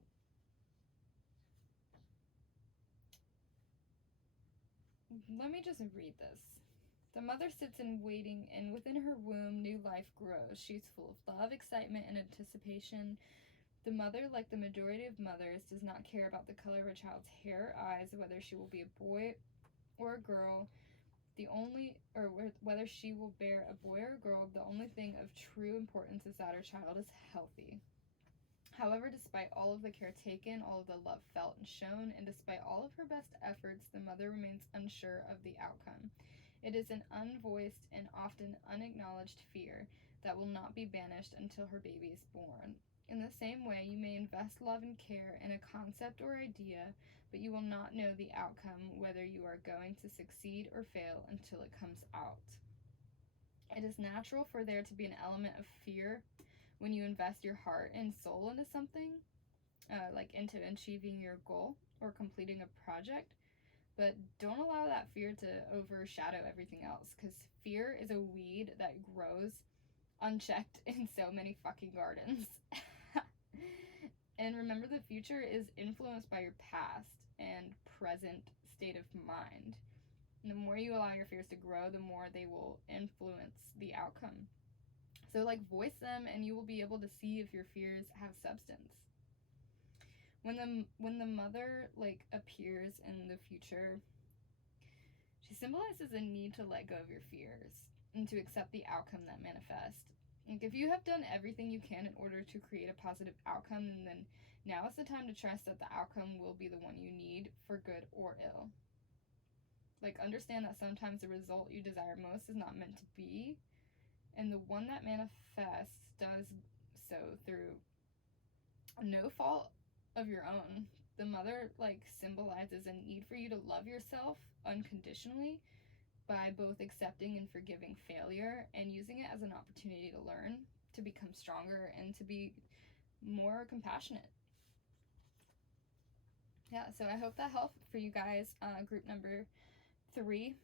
let me just read this. The mother sits in waiting, and within her womb, new life grows. She's full of love, excitement, and anticipation. The mother, like the majority of mothers, does not care about the color of a child's hair or eyes, whether she will be a boy or a girl. Whether she will bear a boy or a girl. The only thing of true importance is that her child is healthy. However, despite all of the care taken, all of the love felt and shown, and despite all of her best efforts, the mother remains unsure of the outcome. It is an unvoiced and often unacknowledged fear that will not be banished until her baby is born. In the same way, you may invest love and care in a concept or idea, but you will not know the outcome, whether you are going to succeed or fail, until it comes out. It is natural for there to be an element of fear when you invest your heart and soul into something, like into achieving your goal or completing a project. But don't allow that fear to overshadow everything else, because fear is a weed that grows unchecked in so many fucking gardens. And remember, the future is influenced by your past and present state of mind. And the more you allow your fears to grow, the more they will influence the outcome. So, like, voice them, and you will be able to see if your fears have substance. When the mother, like, appears in the future, she symbolizes a need to let go of your fears and to accept the outcome that manifests. Like, if you have done everything you can in order to create a positive outcome, then now is the time to trust that the outcome will be the one you need, for good or ill. Like, understand that sometimes the result you desire most is not meant to be, and the one that manifests does so through no fault of your own. The mother, like, symbolizes a need for you to love yourself unconditionally by both accepting and forgiving failure and using it as an opportunity to learn, to become stronger, and to be more compassionate. Yeah, so I hope that helped for you guys. Group number 3.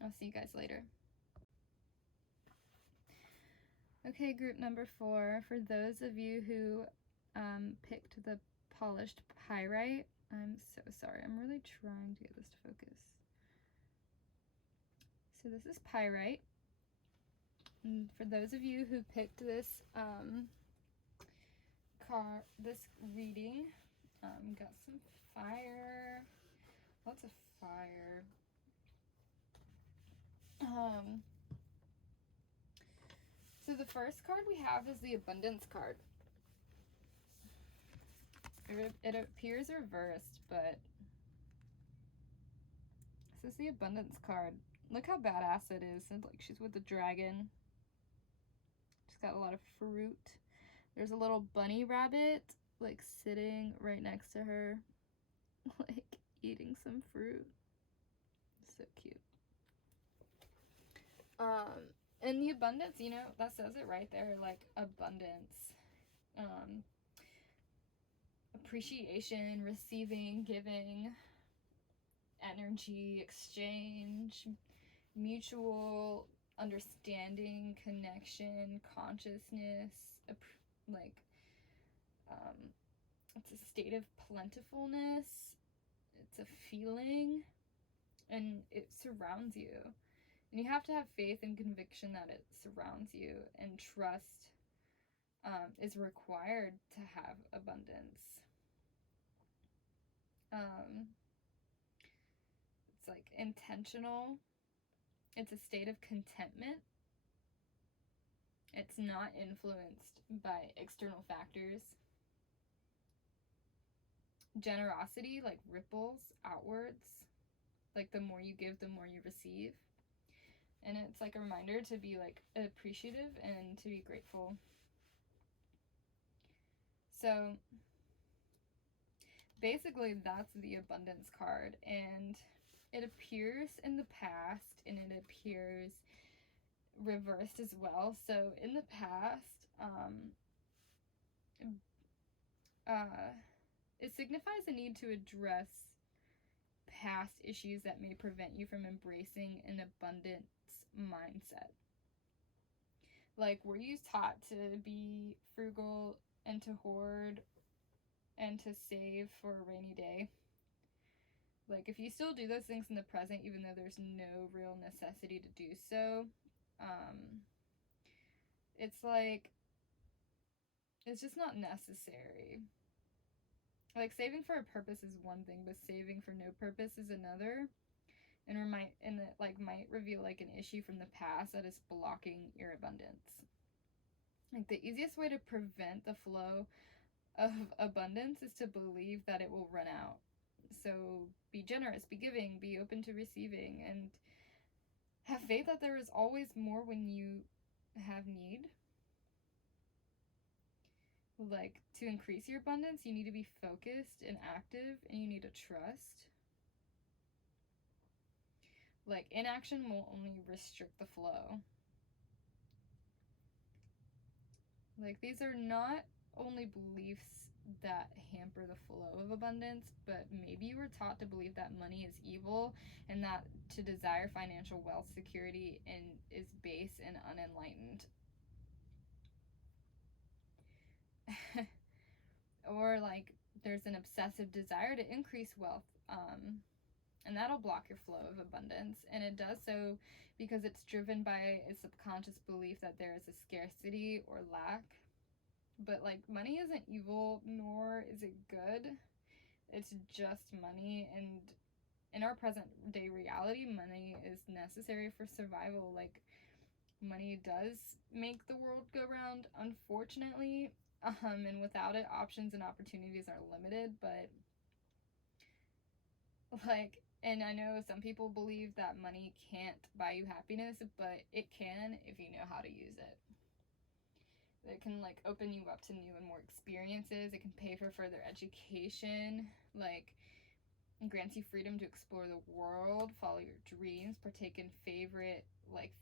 I'll see you guys later. Okay, group number 4. For those of you who picked the polished pyrite, I'm so sorry. I'm really trying to get this to focus. So this is pyrite. And for those of you who picked this this reading, got some fire, lots of fire. So the first card we have is the abundance card. It appears reversed, but this is the abundance card. Look how badass it is. And, like, she's with the dragon. She's got a lot of fruit. There's a little bunny rabbit, like, sitting right next to her, like, eating some fruit. So cute. And the abundance, you know, that says it right there, like, abundance. Appreciation, receiving, giving, energy, exchange, mutual understanding, connection, consciousness, it's a state of plentifulness, it's a feeling, and it surrounds you. And you have to have faith and conviction that it surrounds you, and trust is required to have abundance. It's, like, intentional. It's a state of contentment. It's not influenced by external factors. Generosity, like, ripples outwards. Like, the more you give, the more you receive. And it's, like, a reminder to be, like, appreciative and to be grateful. So basically, that's the abundance card, and it appears in the past, and it appears reversed as well. So in the past, It signifies a need to address past issues that may prevent you from embracing an abundance mindset. Like, were you taught to be frugal and to hoard and to save for a rainy day? Like, if you still do those things in the present, even though there's no real necessity to do so, it's like, it's just not necessary. Like, saving for a purpose is one thing, but saving for no purpose is another. And it might reveal like an issue from the past that is blocking your abundance. Like, the easiest way to prevent the flow of abundance is to believe that it will run out. So be generous, be giving, be open to receiving, and have faith that there is always more when you have need. Like, to increase your abundance, you need to be focused and active, and you need to trust. Like, inaction will only restrict the flow. Like, these are not only beliefs that hamper the flow of abundance, but maybe you were taught to believe that money is evil and that to desire financial wealth security and is base and unenlightened. Or like there's an obsessive desire to increase wealth, and that'll block your flow of abundance, and it does so because it's driven by a subconscious belief that there is a scarcity or lack. But like, money isn't evil, nor is it good. It's just money, and in our present day reality, money is necessary for survival. Like, money does make the world go round, unfortunately, and without it, options and opportunities are limited. But like, and I know some people believe that money can't buy you happiness, but it can if you know how to use it. It can like open you up to new and more experiences. It can pay for further education, like grants you freedom to explore the world, follow your dreams, partake in favorite like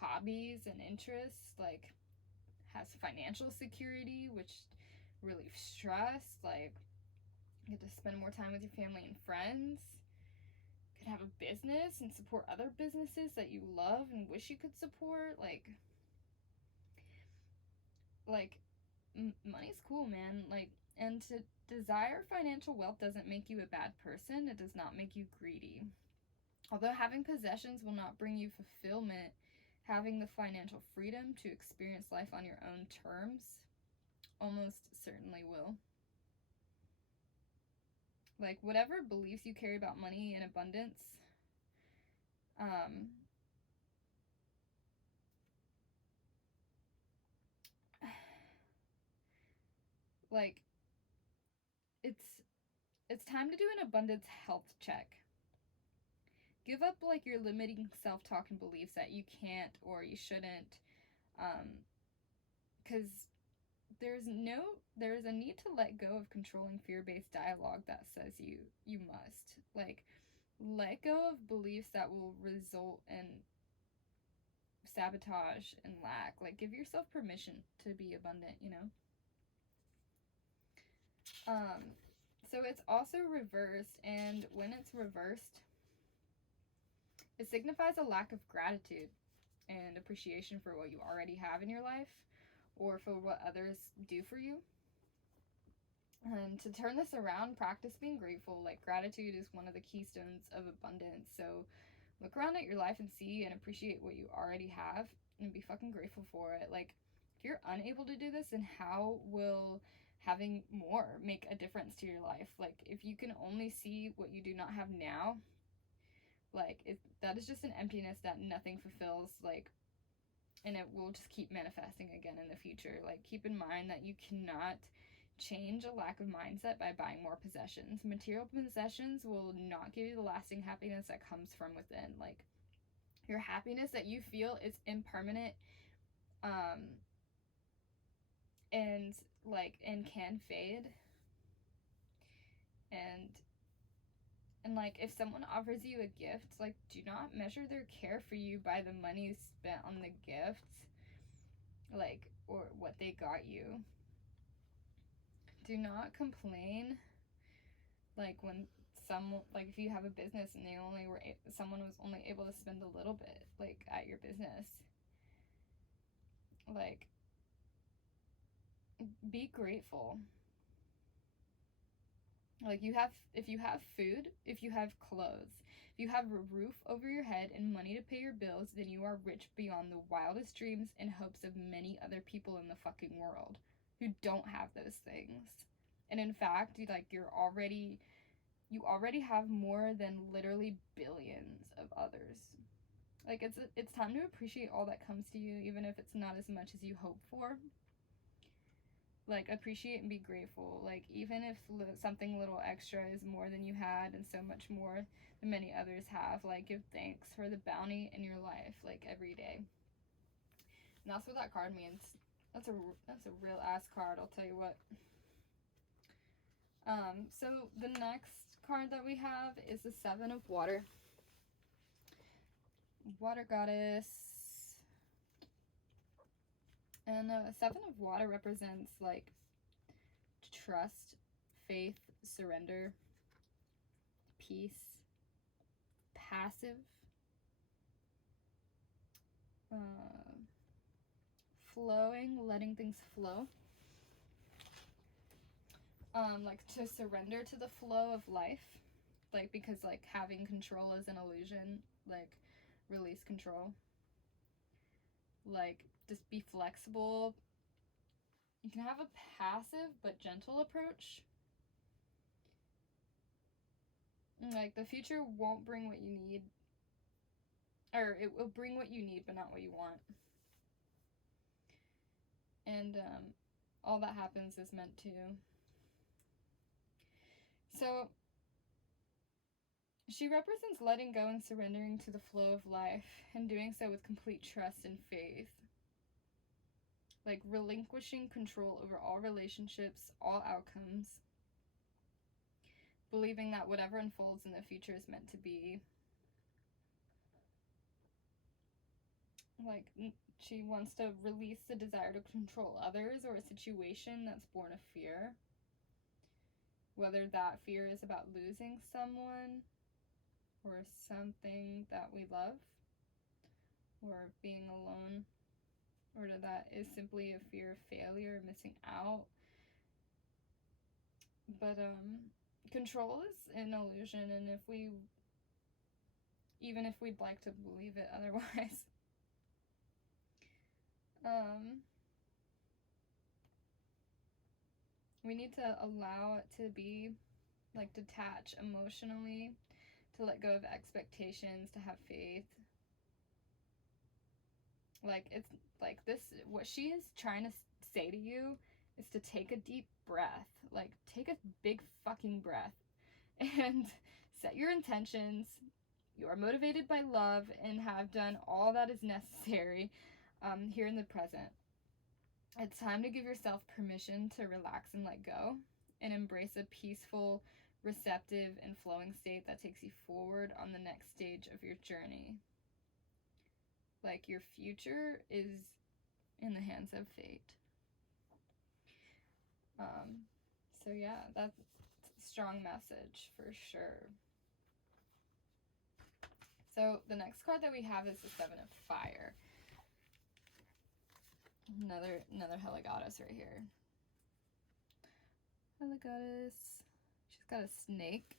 hobbies and interests, like has financial security, which relieves stress, like you get to spend more time with your family and friends. You could have a business and support other businesses that you love and wish you could support. Money's cool, man. Like, and to desire financial wealth doesn't make you a bad person. It does not make you greedy. Although having possessions will not bring you fulfillment, having the financial freedom to experience life on your own terms almost certainly will. Like, whatever beliefs you carry about money and abundance, like, it's time to do an abundance health check. Give up like your limiting self-talk and beliefs that you can't or you shouldn't, because there's a need to let go of controlling fear-based dialogue that says you must. Like, let go of beliefs that will result in sabotage and lack. Like, give yourself permission to be abundant, you know. So it's also reversed, and when it's reversed, it signifies a lack of gratitude and appreciation for what you already have in your life or for what others do for you. And to turn this around, practice being grateful. Like, gratitude is one of the keystones of abundance. So look around at your life and see and appreciate what you already have and be fucking grateful for it. Like, if you're unable to do this, then how will having more make a difference to your life? Like, if you can only see what you do not have now, like, that is just an emptiness that nothing fulfills. Like, and it will just keep manifesting again in the future. Like, keep in mind that you cannot change a lack of mindset by buying more possessions. Material possessions will not give you the lasting happiness that comes from within. Like, your happiness that you feel is impermanent, and can fade. And like, if someone offers you a gift, like, do not measure their care for you by the money spent on the gift, like, or what they got you. do not complain, like when like if you have a business and someone was only able to spend a little bit like at your business. Like, be grateful. Like, if you have food, if you have clothes, if you have a roof over your head and money to pay your bills, then you are rich beyond the wildest dreams and hopes of many other people in the fucking world who don't have those things. And in fact, you already have more than literally billions of others. Like, it's time to appreciate all that comes to you, even if it's not as much as you hope for. Like, appreciate and be grateful. Like, even if something a little extra is more than you had and so much more than many others have, like, give thanks for the bounty in your life, like, every day. And that's what that card means. That's a real ass card, I'll tell you what. So the next card that we have is the Seven of Water. Water goddess. And Seven of Water represents, like, trust, faith, surrender, peace, passive, flowing, letting things flow. Like, to surrender to the flow of life. Like, because, like, having control is an illusion. Like, release control. Like, just be flexible. You can have a passive but gentle approach. Like, the future won't bring what you need. Or it will bring what you need, but not what you want. And all that happens is meant to. So, she represents letting go and surrendering to the flow of life, and doing so with complete trust and faith. Like, relinquishing control over all relationships, all outcomes. Believing that whatever unfolds in the future is meant to be. Like, she wants to release the desire to control others or a situation that's born of fear. Whether that fear is about losing someone or something that we love, or being alone, or that is simply a fear of failure or missing out. But control is an illusion, and even if we'd like to believe it otherwise, we need to allow it to be, like, detach emotionally, to let go of expectations, to have faith. Like, it's like this, what she is trying to say to you is to take a deep breath. Like, take a big fucking breath and set your intentions. You are motivated by love and have done all that is necessary here in the present. It's time to give yourself permission to relax and let go and embrace a peaceful, receptive, and flowing state that takes you forward on the next stage of your journey. Like, your future is in the hands of fate. So yeah, that's a strong message for sure. So the next card that we have is the Seven of Fire. Another Hella Goddess right here. Hella Goddess. She's got a snake.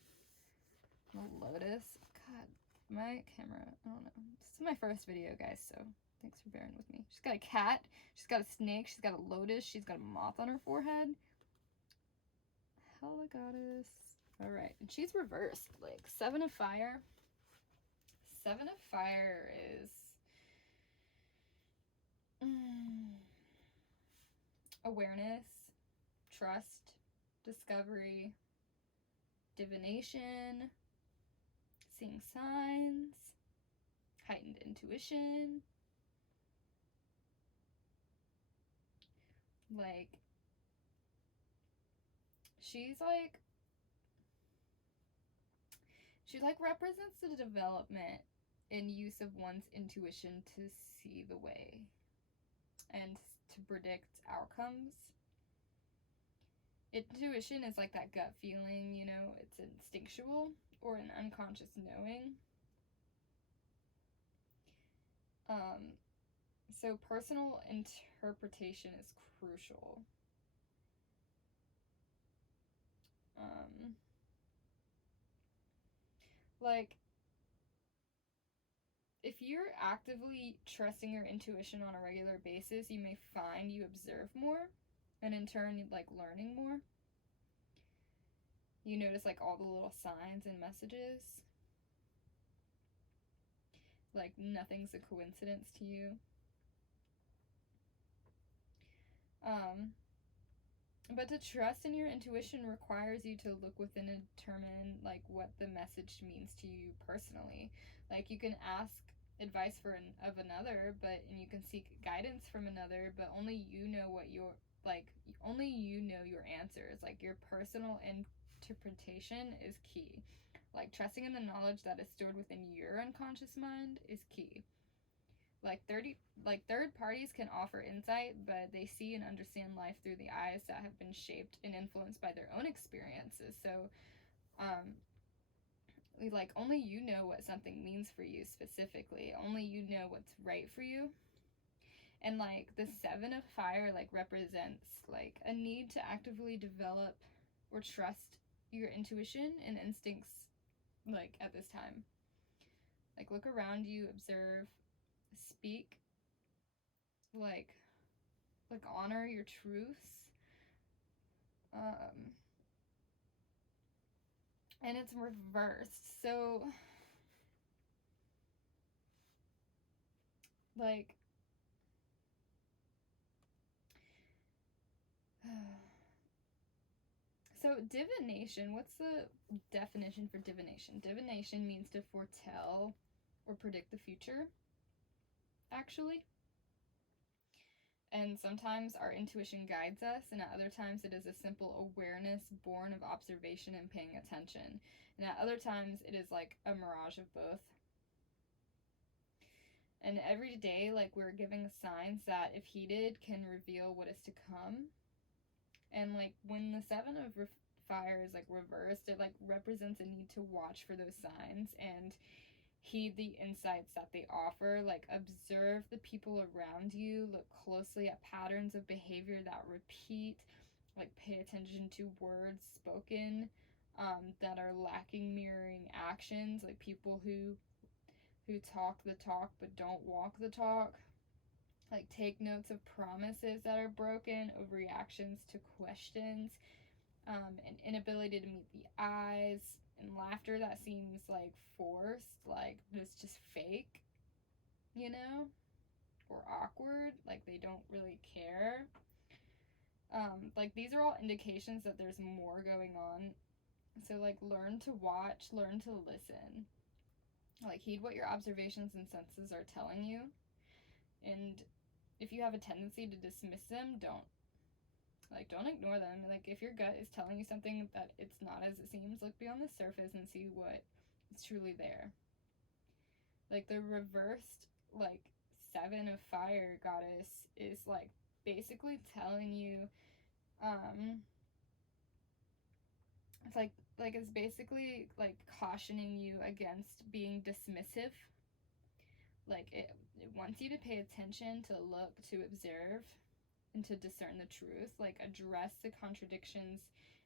A lotus. God, my camera, I don't know. This is my first video, guys, so thanks for bearing with me. She's got a cat. She's got a snake. She's got a lotus. She's got a moth on her forehead. Hella Goddess. Alright, and she's reversed. Like, Seven of Fire. Seven of Fire is awareness, trust, discovery, divination, seeing signs, heightened intuition. Like, she represents the development and use of one's intuition to see the way and to predict outcomes. Intuition is like that gut feeling, you know, it's instinctual or an unconscious knowing. So personal interpretation is crucial. Like, if you're actively trusting your intuition on a regular basis, you may find you observe more, and in turn, like learning more. You notice like all the little signs and messages. Like nothing's a coincidence to you. But to trust in your intuition requires you to look within and determine like what the message means to you personally. Like you can ask advice of another, and you can seek guidance from another, but only you know what your only you know your answers. Like your personal interpretation is key. Like trusting in the knowledge that is stored within your unconscious mind is key. Like third parties can offer insight, but they see and understand life through the eyes that have been shaped and influenced by their own experiences. So like only you know what something means for you specifically. Only you know what's right for you. And like the 7 of fire like represents like a need to actively develop or trust your intuition and instincts like at this time. Like look around you, observe, speak, like honor your truths. And it's reversed. So like so divination, what's the definition for divination? Divination means to foretell or predict the future, actually. And sometimes our intuition guides us, and at other times it is a simple awareness born of observation and paying attention. And at other times it is like a mirage of both. And every day, like, we're giving signs that, if heeded, can reveal what is to come. And like when the 7 of fire is like reversed, it like represents a need to watch for those signs and heed the insights that they offer. Like observe the people around you, look closely at patterns of behavior that repeat, like pay attention to words spoken that are lacking mirroring actions, like people who talk the talk but don't walk the talk. Like take notes of promises that are broken, overreactions to questions, an inability to meet the eyes, and laughter that seems like forced, like it's just fake, you know, or awkward, like they don't really care. Like these are all indications that there's more going on. So like learn to watch, learn to listen. Like heed what your observations and senses are telling you. And if you have a tendency to dismiss them, don't ignore them. Like if your gut is telling you something that it's not as it seems, look beyond the surface and see what is truly there. Like the reversed like 7 of fire goddess is like basically telling you it's like it's basically like cautioning you against being dismissive. Like it wants you to pay attention, to look, to observe, and to discern the truth. Like address the contradictions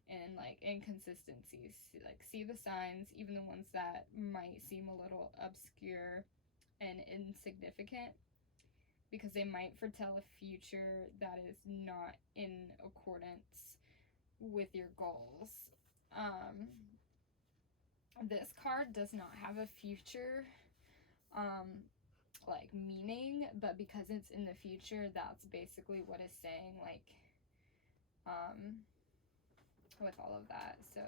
and like inconsistencies. Like see the signs, even the ones that might seem a little obscure and insignificant, because they might foretell a future that is not in accordance with your goals. This card does not have a future like meaning, but because it's in the future, that's basically what it's saying, like with all of that. So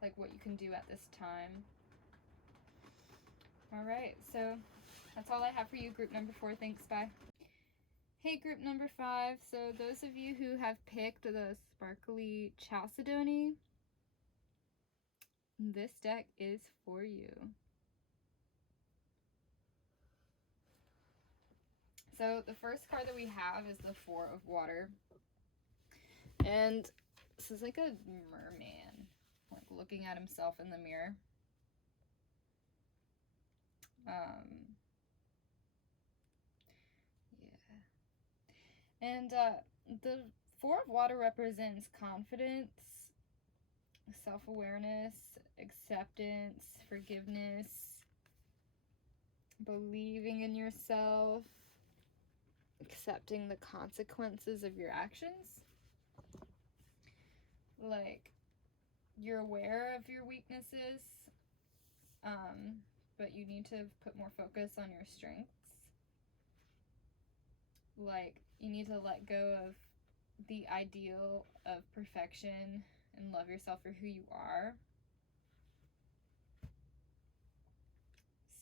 like what you can do at this time. All right, so that's all I have for you, group number 4. Thanks, bye. Hey, group number 5. So those of you who have picked the Sparkly Chalcedony, this deck is for you. So the first card that we have is the 4 of Water. And This is like a merman, like looking at himself in the mirror. Yeah. And the Four of Water represents confidence, self-awareness, acceptance, forgiveness, believing in yourself, accepting the consequences of your actions. Like, you're aware of your weaknesses, but you need to put more focus on your strengths. Like, you need to let go of the ideal of perfection and love yourself for who you are.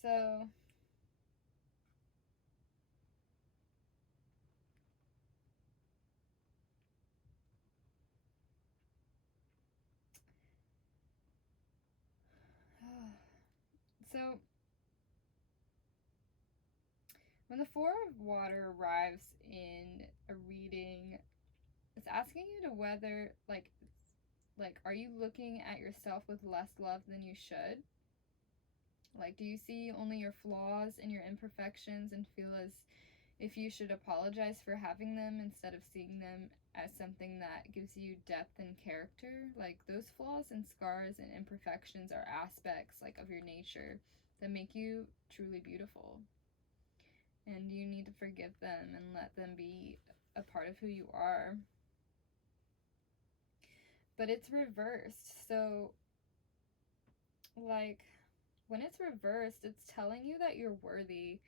So, so when the Four of Water arrives in a reading, it's asking you to whether, like, are you looking at yourself with less love than you should? Like, do you see only your flaws and your imperfections and feel as if you should apologize for having them instead of seeing them as something that gives you depth and character? Like, those flaws and scars and imperfections are aspects, like, of your nature that make you truly beautiful. And you need to forgive them and let them be a part of who you are. But it's reversed. So, like, when it's reversed, it's telling you that you're worthy,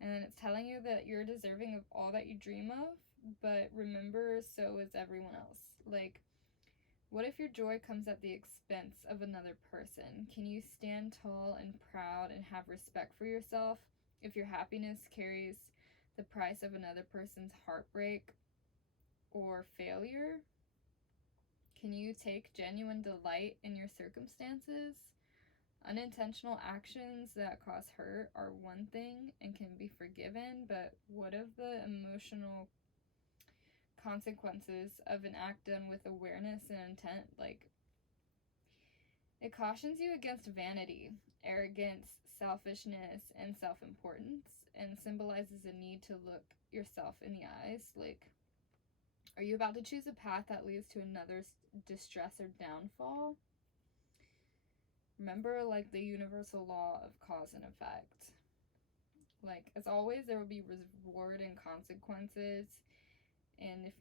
and then it's telling you that you're deserving of all that you dream of, but remember, so is everyone else. Like, what if your joy comes at the expense of another person? Can you stand tall and proud and have respect for yourself if your happiness carries the price of another person's heartbreak or failure? Can you take genuine delight in your circumstances? Unintentional actions that cause hurt are one thing and can be forgiven, but what of the emotional consequences of an act done with awareness and intent? Like, it cautions you against vanity, arrogance, selfishness, and self-importance, and symbolizes a need to look yourself in the eyes. Like, are you about to choose a path that leads to another's distress or downfall? Remember, like, the universal law of cause and effect. Like, as always, there will be reward and consequences. And if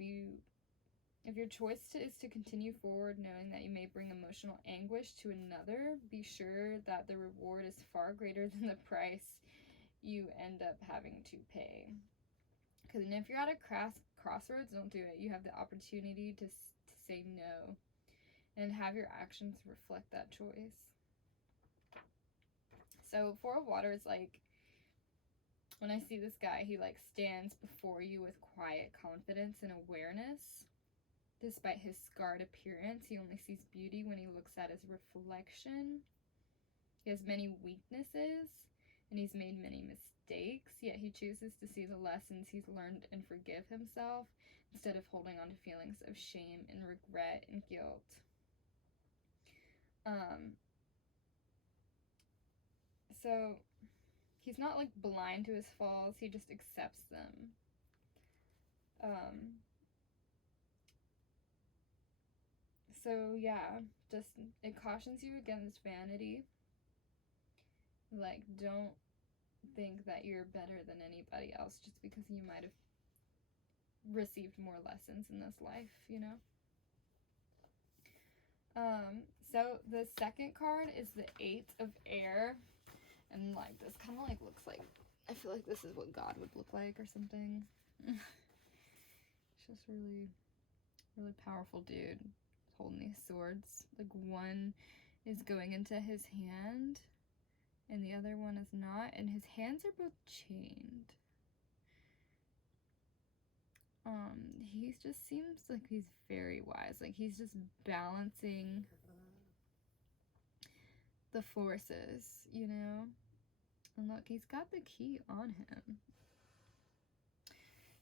your choice is to continue forward knowing that you may bring emotional anguish to another, be sure that the reward is far greater than the price you end up having to pay. Because if you're at a crossroads, don't do it. You have the opportunity to say no and have your actions reflect that choice. So Four of Water is like, when I see this guy, he like stands before you with quiet confidence and awareness. Despite his scarred appearance, he only sees beauty when he looks at his reflection. He has many weaknesses, and he's made many mistakes, yet he chooses to see the lessons he's learned and forgive himself instead of holding on to feelings of shame and regret and guilt. So he's not like blind to his faults, he just accepts them. So yeah, just it cautions you against vanity. Like, don't think that you're better than anybody else just because you might have received more lessons in this life, you know? So the second card is the Eight of Air, and like this kind of like looks like, I feel like this is what God would look like or something. It's just really, really powerful dude holding these swords. Like, one is going into his hand and the other one is not, and his hands are both chained. He just seems like he's very wise. Like, he's just balancing the forces, you know? And look, he's got the key on him.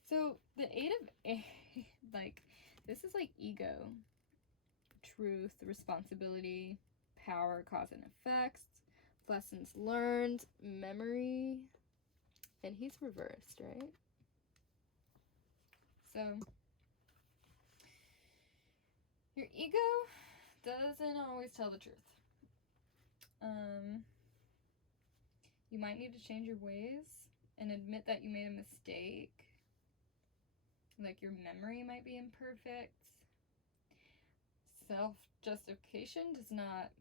So the Eight of Air, like, this is like ego. truth, responsibility, power, cause and effects, lessons learned, memory, and he's reversed, right? So your ego doesn't always tell the truth. You might need to change your ways and admit that you made a mistake. Like your memory might be imperfect. Self-justification does not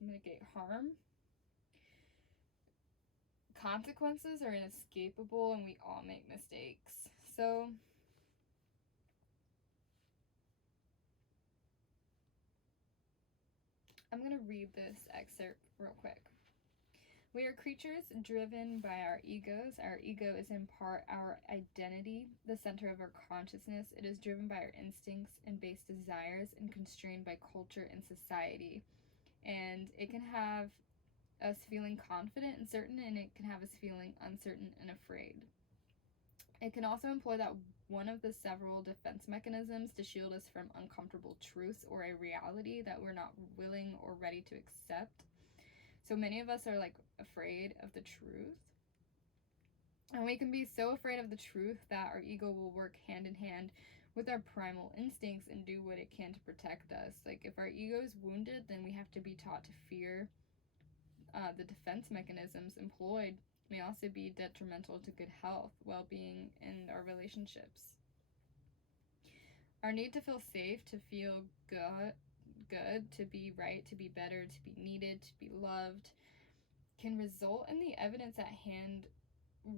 mitigate harm. Consequences are inescapable and we all make mistakes. So I'm going to read this excerpt real quick. We are creatures driven by our egos. Our ego is in part our identity, the center of our consciousness. It is driven by our instincts and base desires and constrained by culture and society. And it can have us feeling confident and certain, and it can have us feeling uncertain and afraid. It can also employ that one of the several defense mechanisms to shield us from uncomfortable truths or a reality that we're not willing or ready to accept. So many of us are afraid of the truth. And we can be so afraid of the truth that our ego will work hand in hand with our primal instincts and do what it can to protect us. If our ego is wounded, then we have to be taught to fear. The defense mechanisms employed may also be detrimental to good health, well-being, and our relationships. Our need to feel safe, to feel good, to be right, to be better, to be needed, to be loved, can result in the evidence at hand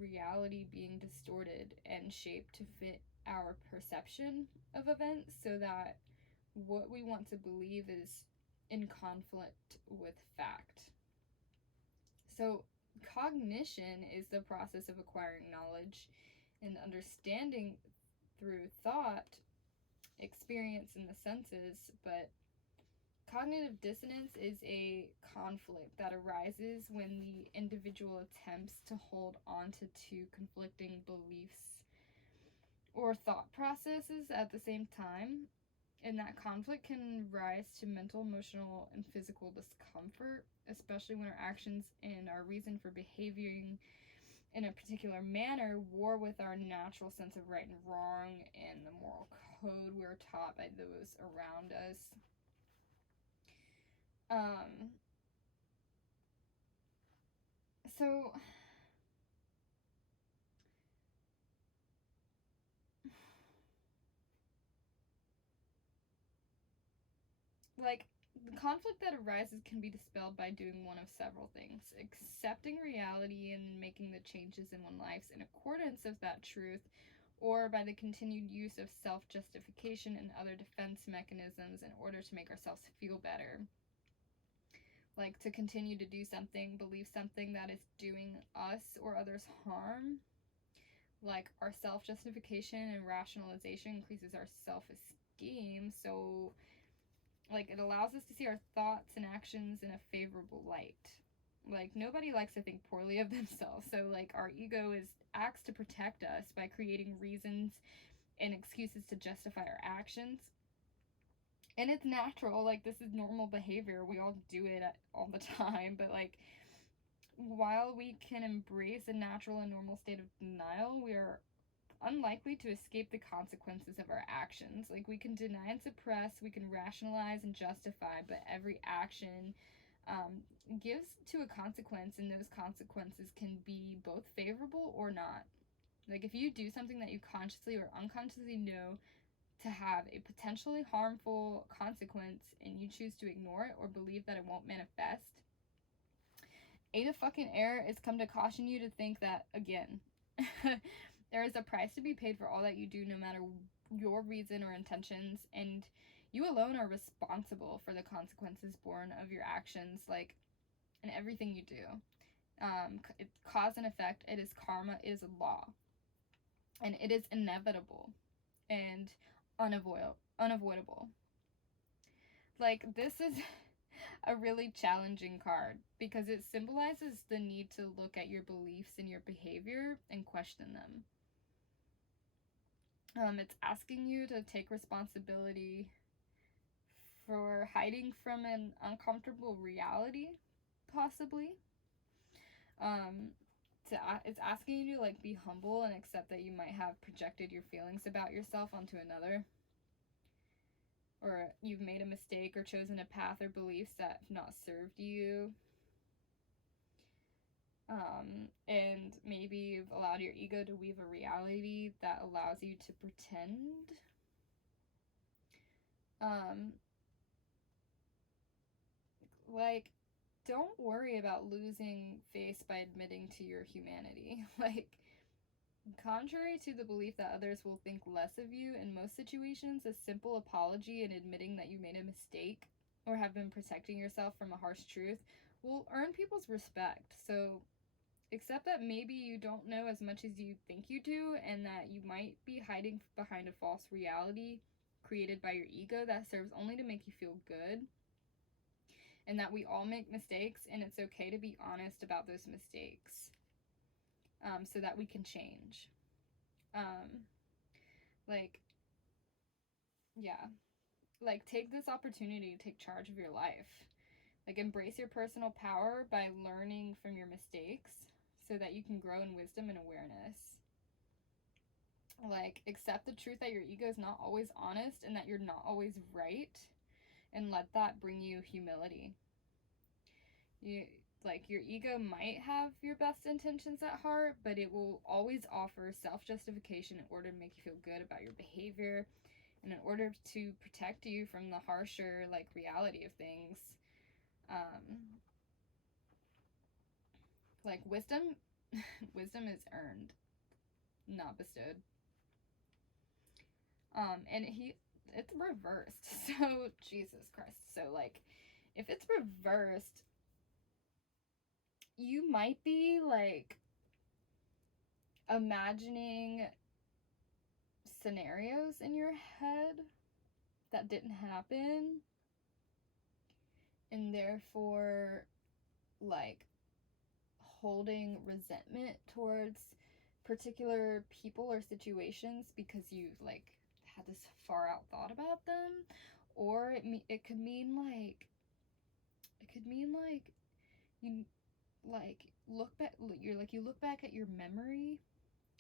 reality being distorted and shaped to fit our perception of events so that what we want to believe is in conflict with fact. So cognition is the process of acquiring knowledge and understanding through thought, experience, and the senses, but cognitive dissonance is a conflict that arises when the individual attempts to hold on to two conflicting beliefs or thought processes at the same time. And that conflict can rise to mental, emotional, and physical discomfort, especially when our actions and our reason for behaving in a particular manner war with our natural sense of right and wrong and the moral code we're taught by those around us. So the conflict that arises can be dispelled by doing one of several things: accepting reality and making the changes in one's life in accordance with that truth, or by the continued use of self-justification and other defense mechanisms in order to make ourselves feel better. To continue to do something, believe something that is doing us or others harm. Our self-justification and rationalization increases our self-esteem, so it allows us to see our thoughts and actions in a favorable light. Nobody likes to think poorly of themselves, so our ego acts to protect us by creating reasons and excuses to justify our actions. And it's natural, this is normal behavior, we all do it all the time, but while we can embrace a natural and normal state of denial, we are unlikely to escape the consequences of our actions. We can deny and suppress, we can rationalize and justify, but every action gives to a consequence, and those consequences can be both favorable or not. If you do something that you consciously or unconsciously know to have a potentially harmful consequence and you choose to ignore it or believe that it won't manifest, Ada fucking Air is come to caution you to think that again. There is a price to be paid for all that you do, no matter your reason or intentions, and you alone are responsible for the consequences born of your actions, in everything you do. It's cause and effect, it is karma, it is a law, and it is inevitable and unavoidable. This is a really challenging card because it symbolizes the need to look at your beliefs and your behavior and question them. It's asking you to take responsibility for hiding from an uncomfortable reality, possibly. It's asking you to like be humble and accept that you might have projected your feelings about yourself onto another, or you've made a mistake or chosen a path or beliefs that have not served you. And maybe you've allowed your ego to weave a reality that allows you to pretend. Like, don't worry about losing face by admitting to your humanity. Like, contrary to the belief that others will think less of you, in most situations, a simple apology and admitting that you made a mistake or have been protecting yourself from a harsh truth will earn people's respect. So, accept that maybe you don't know as much as you think you do, and that you might be hiding behind a false reality created by your ego that serves only to make you feel good. And that we all make mistakes, and it's okay to be honest about those mistakes, so that we can change. Like, yeah, like take this opportunity to take charge of your life. Like, embrace your personal power by learning from your mistakes so that you can grow in wisdom and awareness. Like, accept the truth that your ego is not always honest and that you're not always right, and let that bring you humility. Your ego might have your best intentions at heart, but it will always offer self-justification in order to make you feel good about your behavior and in order to protect you from the harsher like reality of things. Like, wisdom wisdom is earned, not bestowed. And it's reversed. So Jesus Christ. So like, if it's reversed, you might be like imagining scenarios in your head that didn't happen, and therefore like holding resentment towards particular people or situations because you like had this far out thought about them. Or it could mean like you like you look back at your memory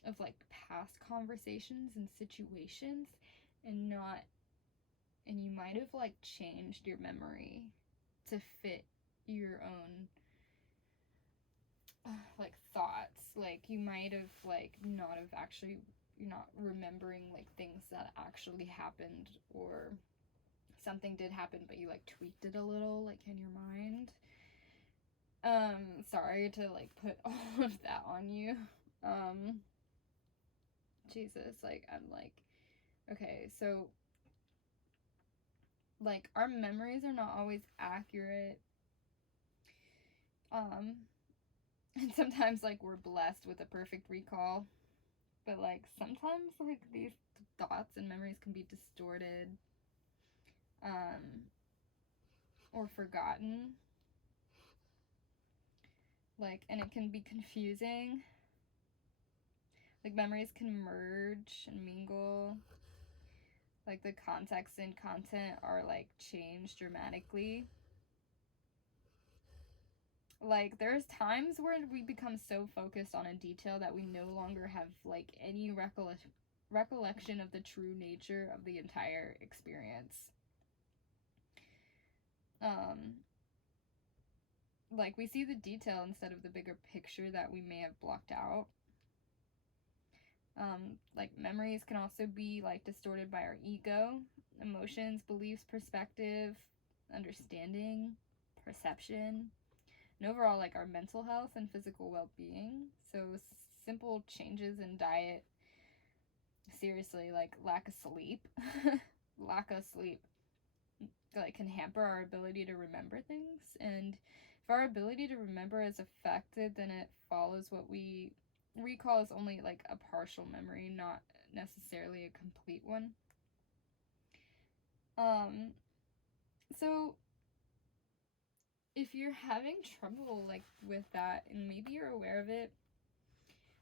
of like past conversations and situations, and you might have like changed your memory to fit your own like thoughts. Like, you might have like not have actually, you're not remembering like things that actually happened, or something did happen but you like tweaked it a little like in your mind. Sorry to like put all of that on you. Jesus, like, I'm like, okay, so like our memories are not always accurate. And sometimes like we're blessed with a perfect recall, but like sometimes like these thoughts and memories can be distorted, or forgotten. Like, and it can be confusing. Like, memories can merge and mingle. Like, the context and content are like changed dramatically. Like, there's times where we become so focused on a detail that we no longer have like any recollection of the true nature of the entire experience. Like, we see the detail instead of the bigger picture that we may have blocked out. Like, memories can also be like distorted by our ego, emotions, beliefs, perspective, understanding, perception, and overall like our mental health and physical well-being. So simple changes in diet, seriously, like lack of sleep like can hamper our ability to remember things. And if our ability to remember is affected, then it follows what we recall is only like a partial memory, not necessarily a complete one. So if you're having trouble like with that, and maybe you're aware of it,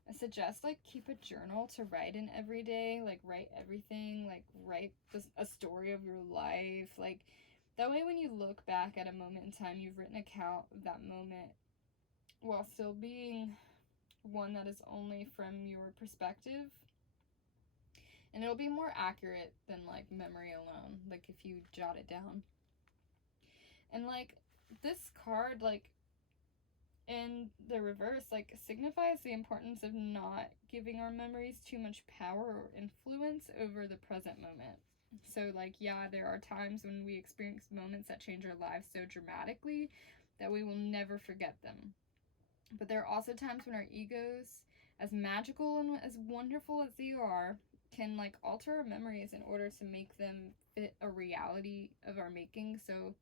I suggest like keep a journal to write in every day, like write everything, like write a story of your life, like that way when you look back at a moment in time, you've written account of that moment while still being one that is only from your perspective, and it'll be more accurate than like memory alone, like if you jot it down. And like this card, like in the reverse, like signifies the importance of not giving our memories too much power or influence over the present moment. So like, yeah, there are times when we experience moments that change our lives so dramatically that we will never forget them. But there are also times when our egos, as magical and as wonderful as they are, can like alter our memories in order to make them fit a reality of our making. So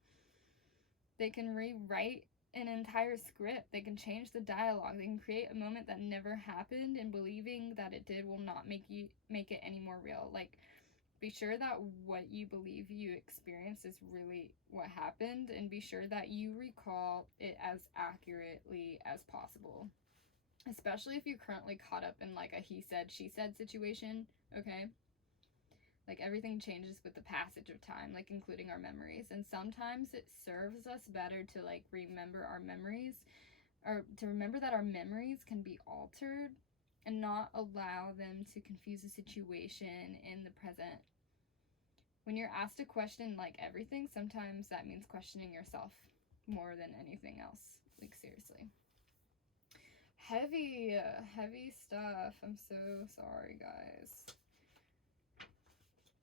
they can rewrite an entire script. They can change the dialogue. They can create a moment that never happened, and believing that it did will not make it any more real. Like, be sure that what you believe you experienced is really what happened, and be sure that you recall it as accurately as possible. Especially if you're currently caught up in like a he said, she said situation, okay? Like everything changes with the passage of time, like including our memories. And sometimes it serves us better to like remember our memories, or to remember that our memories can be altered and not allow them to confuse the situation in the present. When you're asked to question like everything, sometimes that means questioning yourself more than anything else. Like seriously. Heavy stuff. I'm so sorry, guys.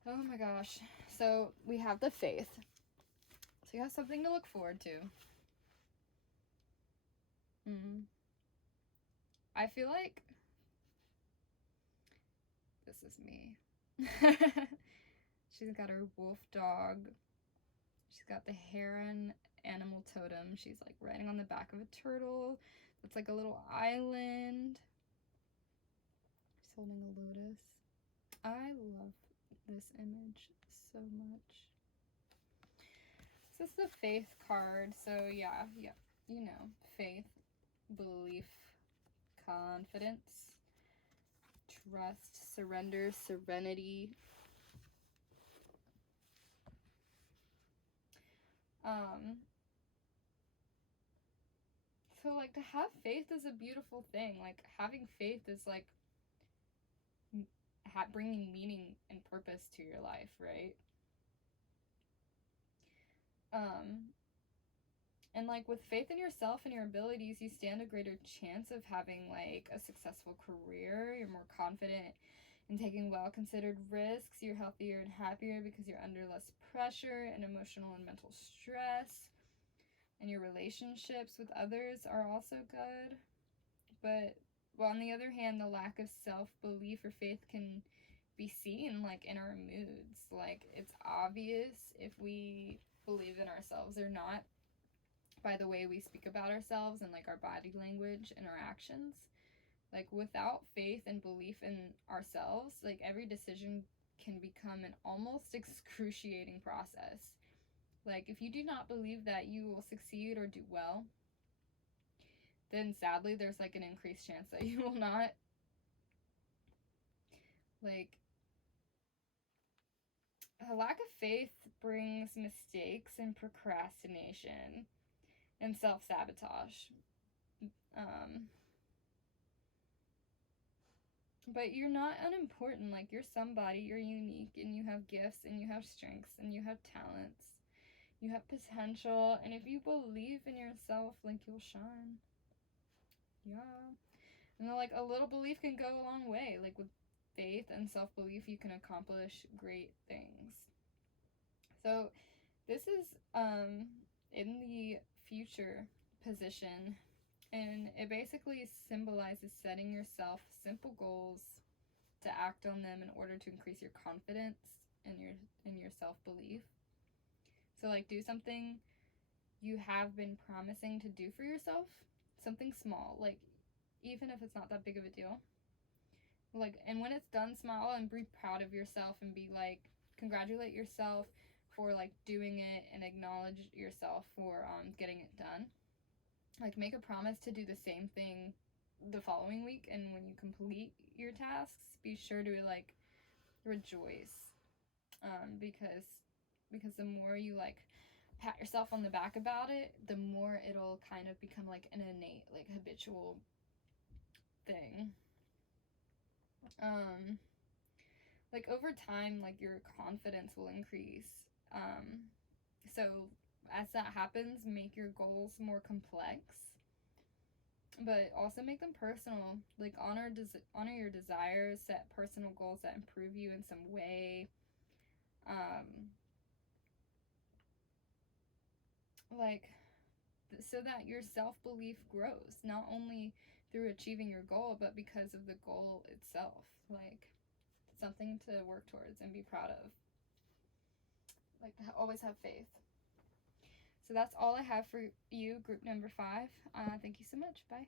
Oh my gosh. So we have the faith. So you have something to look forward to. I feel like this is me. She's got her wolf dog. She's got the heron animal totem. She's like riding on the back of a turtle. It's like a little island. She's holding a lotus. I love this image so much. This is the faith card. So yeah, you know, faith, belief, confidence, trust, surrender, serenity. So like to have faith is a beautiful thing. Like having faith is like bringing meaning and purpose to your life, right? And like with faith in yourself and your abilities, you stand a greater chance of having like a successful career. You're more confident in taking well considered risks. You're healthier and happier because you're under less pressure and emotional and mental stress. And your relationships with others are also good. But well, on the other hand, the lack of self-belief or faith can be seen like in our moods. Like it's obvious if we believe in ourselves or not by the way we speak about ourselves and like our body language and our actions. Like without faith and belief in ourselves, like every decision can become an almost excruciating process. Like if you do not believe that you will succeed or do well, then sadly there's like an increased chance that you will not. Like a lack of faith brings mistakes and procrastination and self-sabotage. But you're not unimportant. Like you're somebody, you're unique, and you have gifts and you have strengths and you have talents. You have potential, and if you believe in yourself, like you'll shine. Yeah. And then, like a little belief can go a long way. Like with faith and self-belief, you can accomplish great things. So this is in the future position, and it basically symbolizes setting yourself simple goals to act on them in order to increase your confidence and your self-belief. So like do something you have been promising to do for yourself, something small, like even if it's not that big of a deal. Like, and when it's done, smile and be proud of yourself and be like, congratulate yourself for like doing it and acknowledge yourself for getting it done. Like make a promise to do the same thing the following week, and when you complete your tasks, be sure to like rejoice, because the more you like pat yourself on the back about it, the more it'll kind of become like an innate, like habitual thing. Like over time, like your confidence will increase. So as that happens, make your goals more complex, but also make them personal. Like honor your desires, set personal goals that improve you in some way. Like so that your self-belief grows, not only through achieving your goal, but because of the goal itself. Like something to work towards and be proud of. Like always have faith. So that's all I have for you, group number 5. Thank you so much. Bye.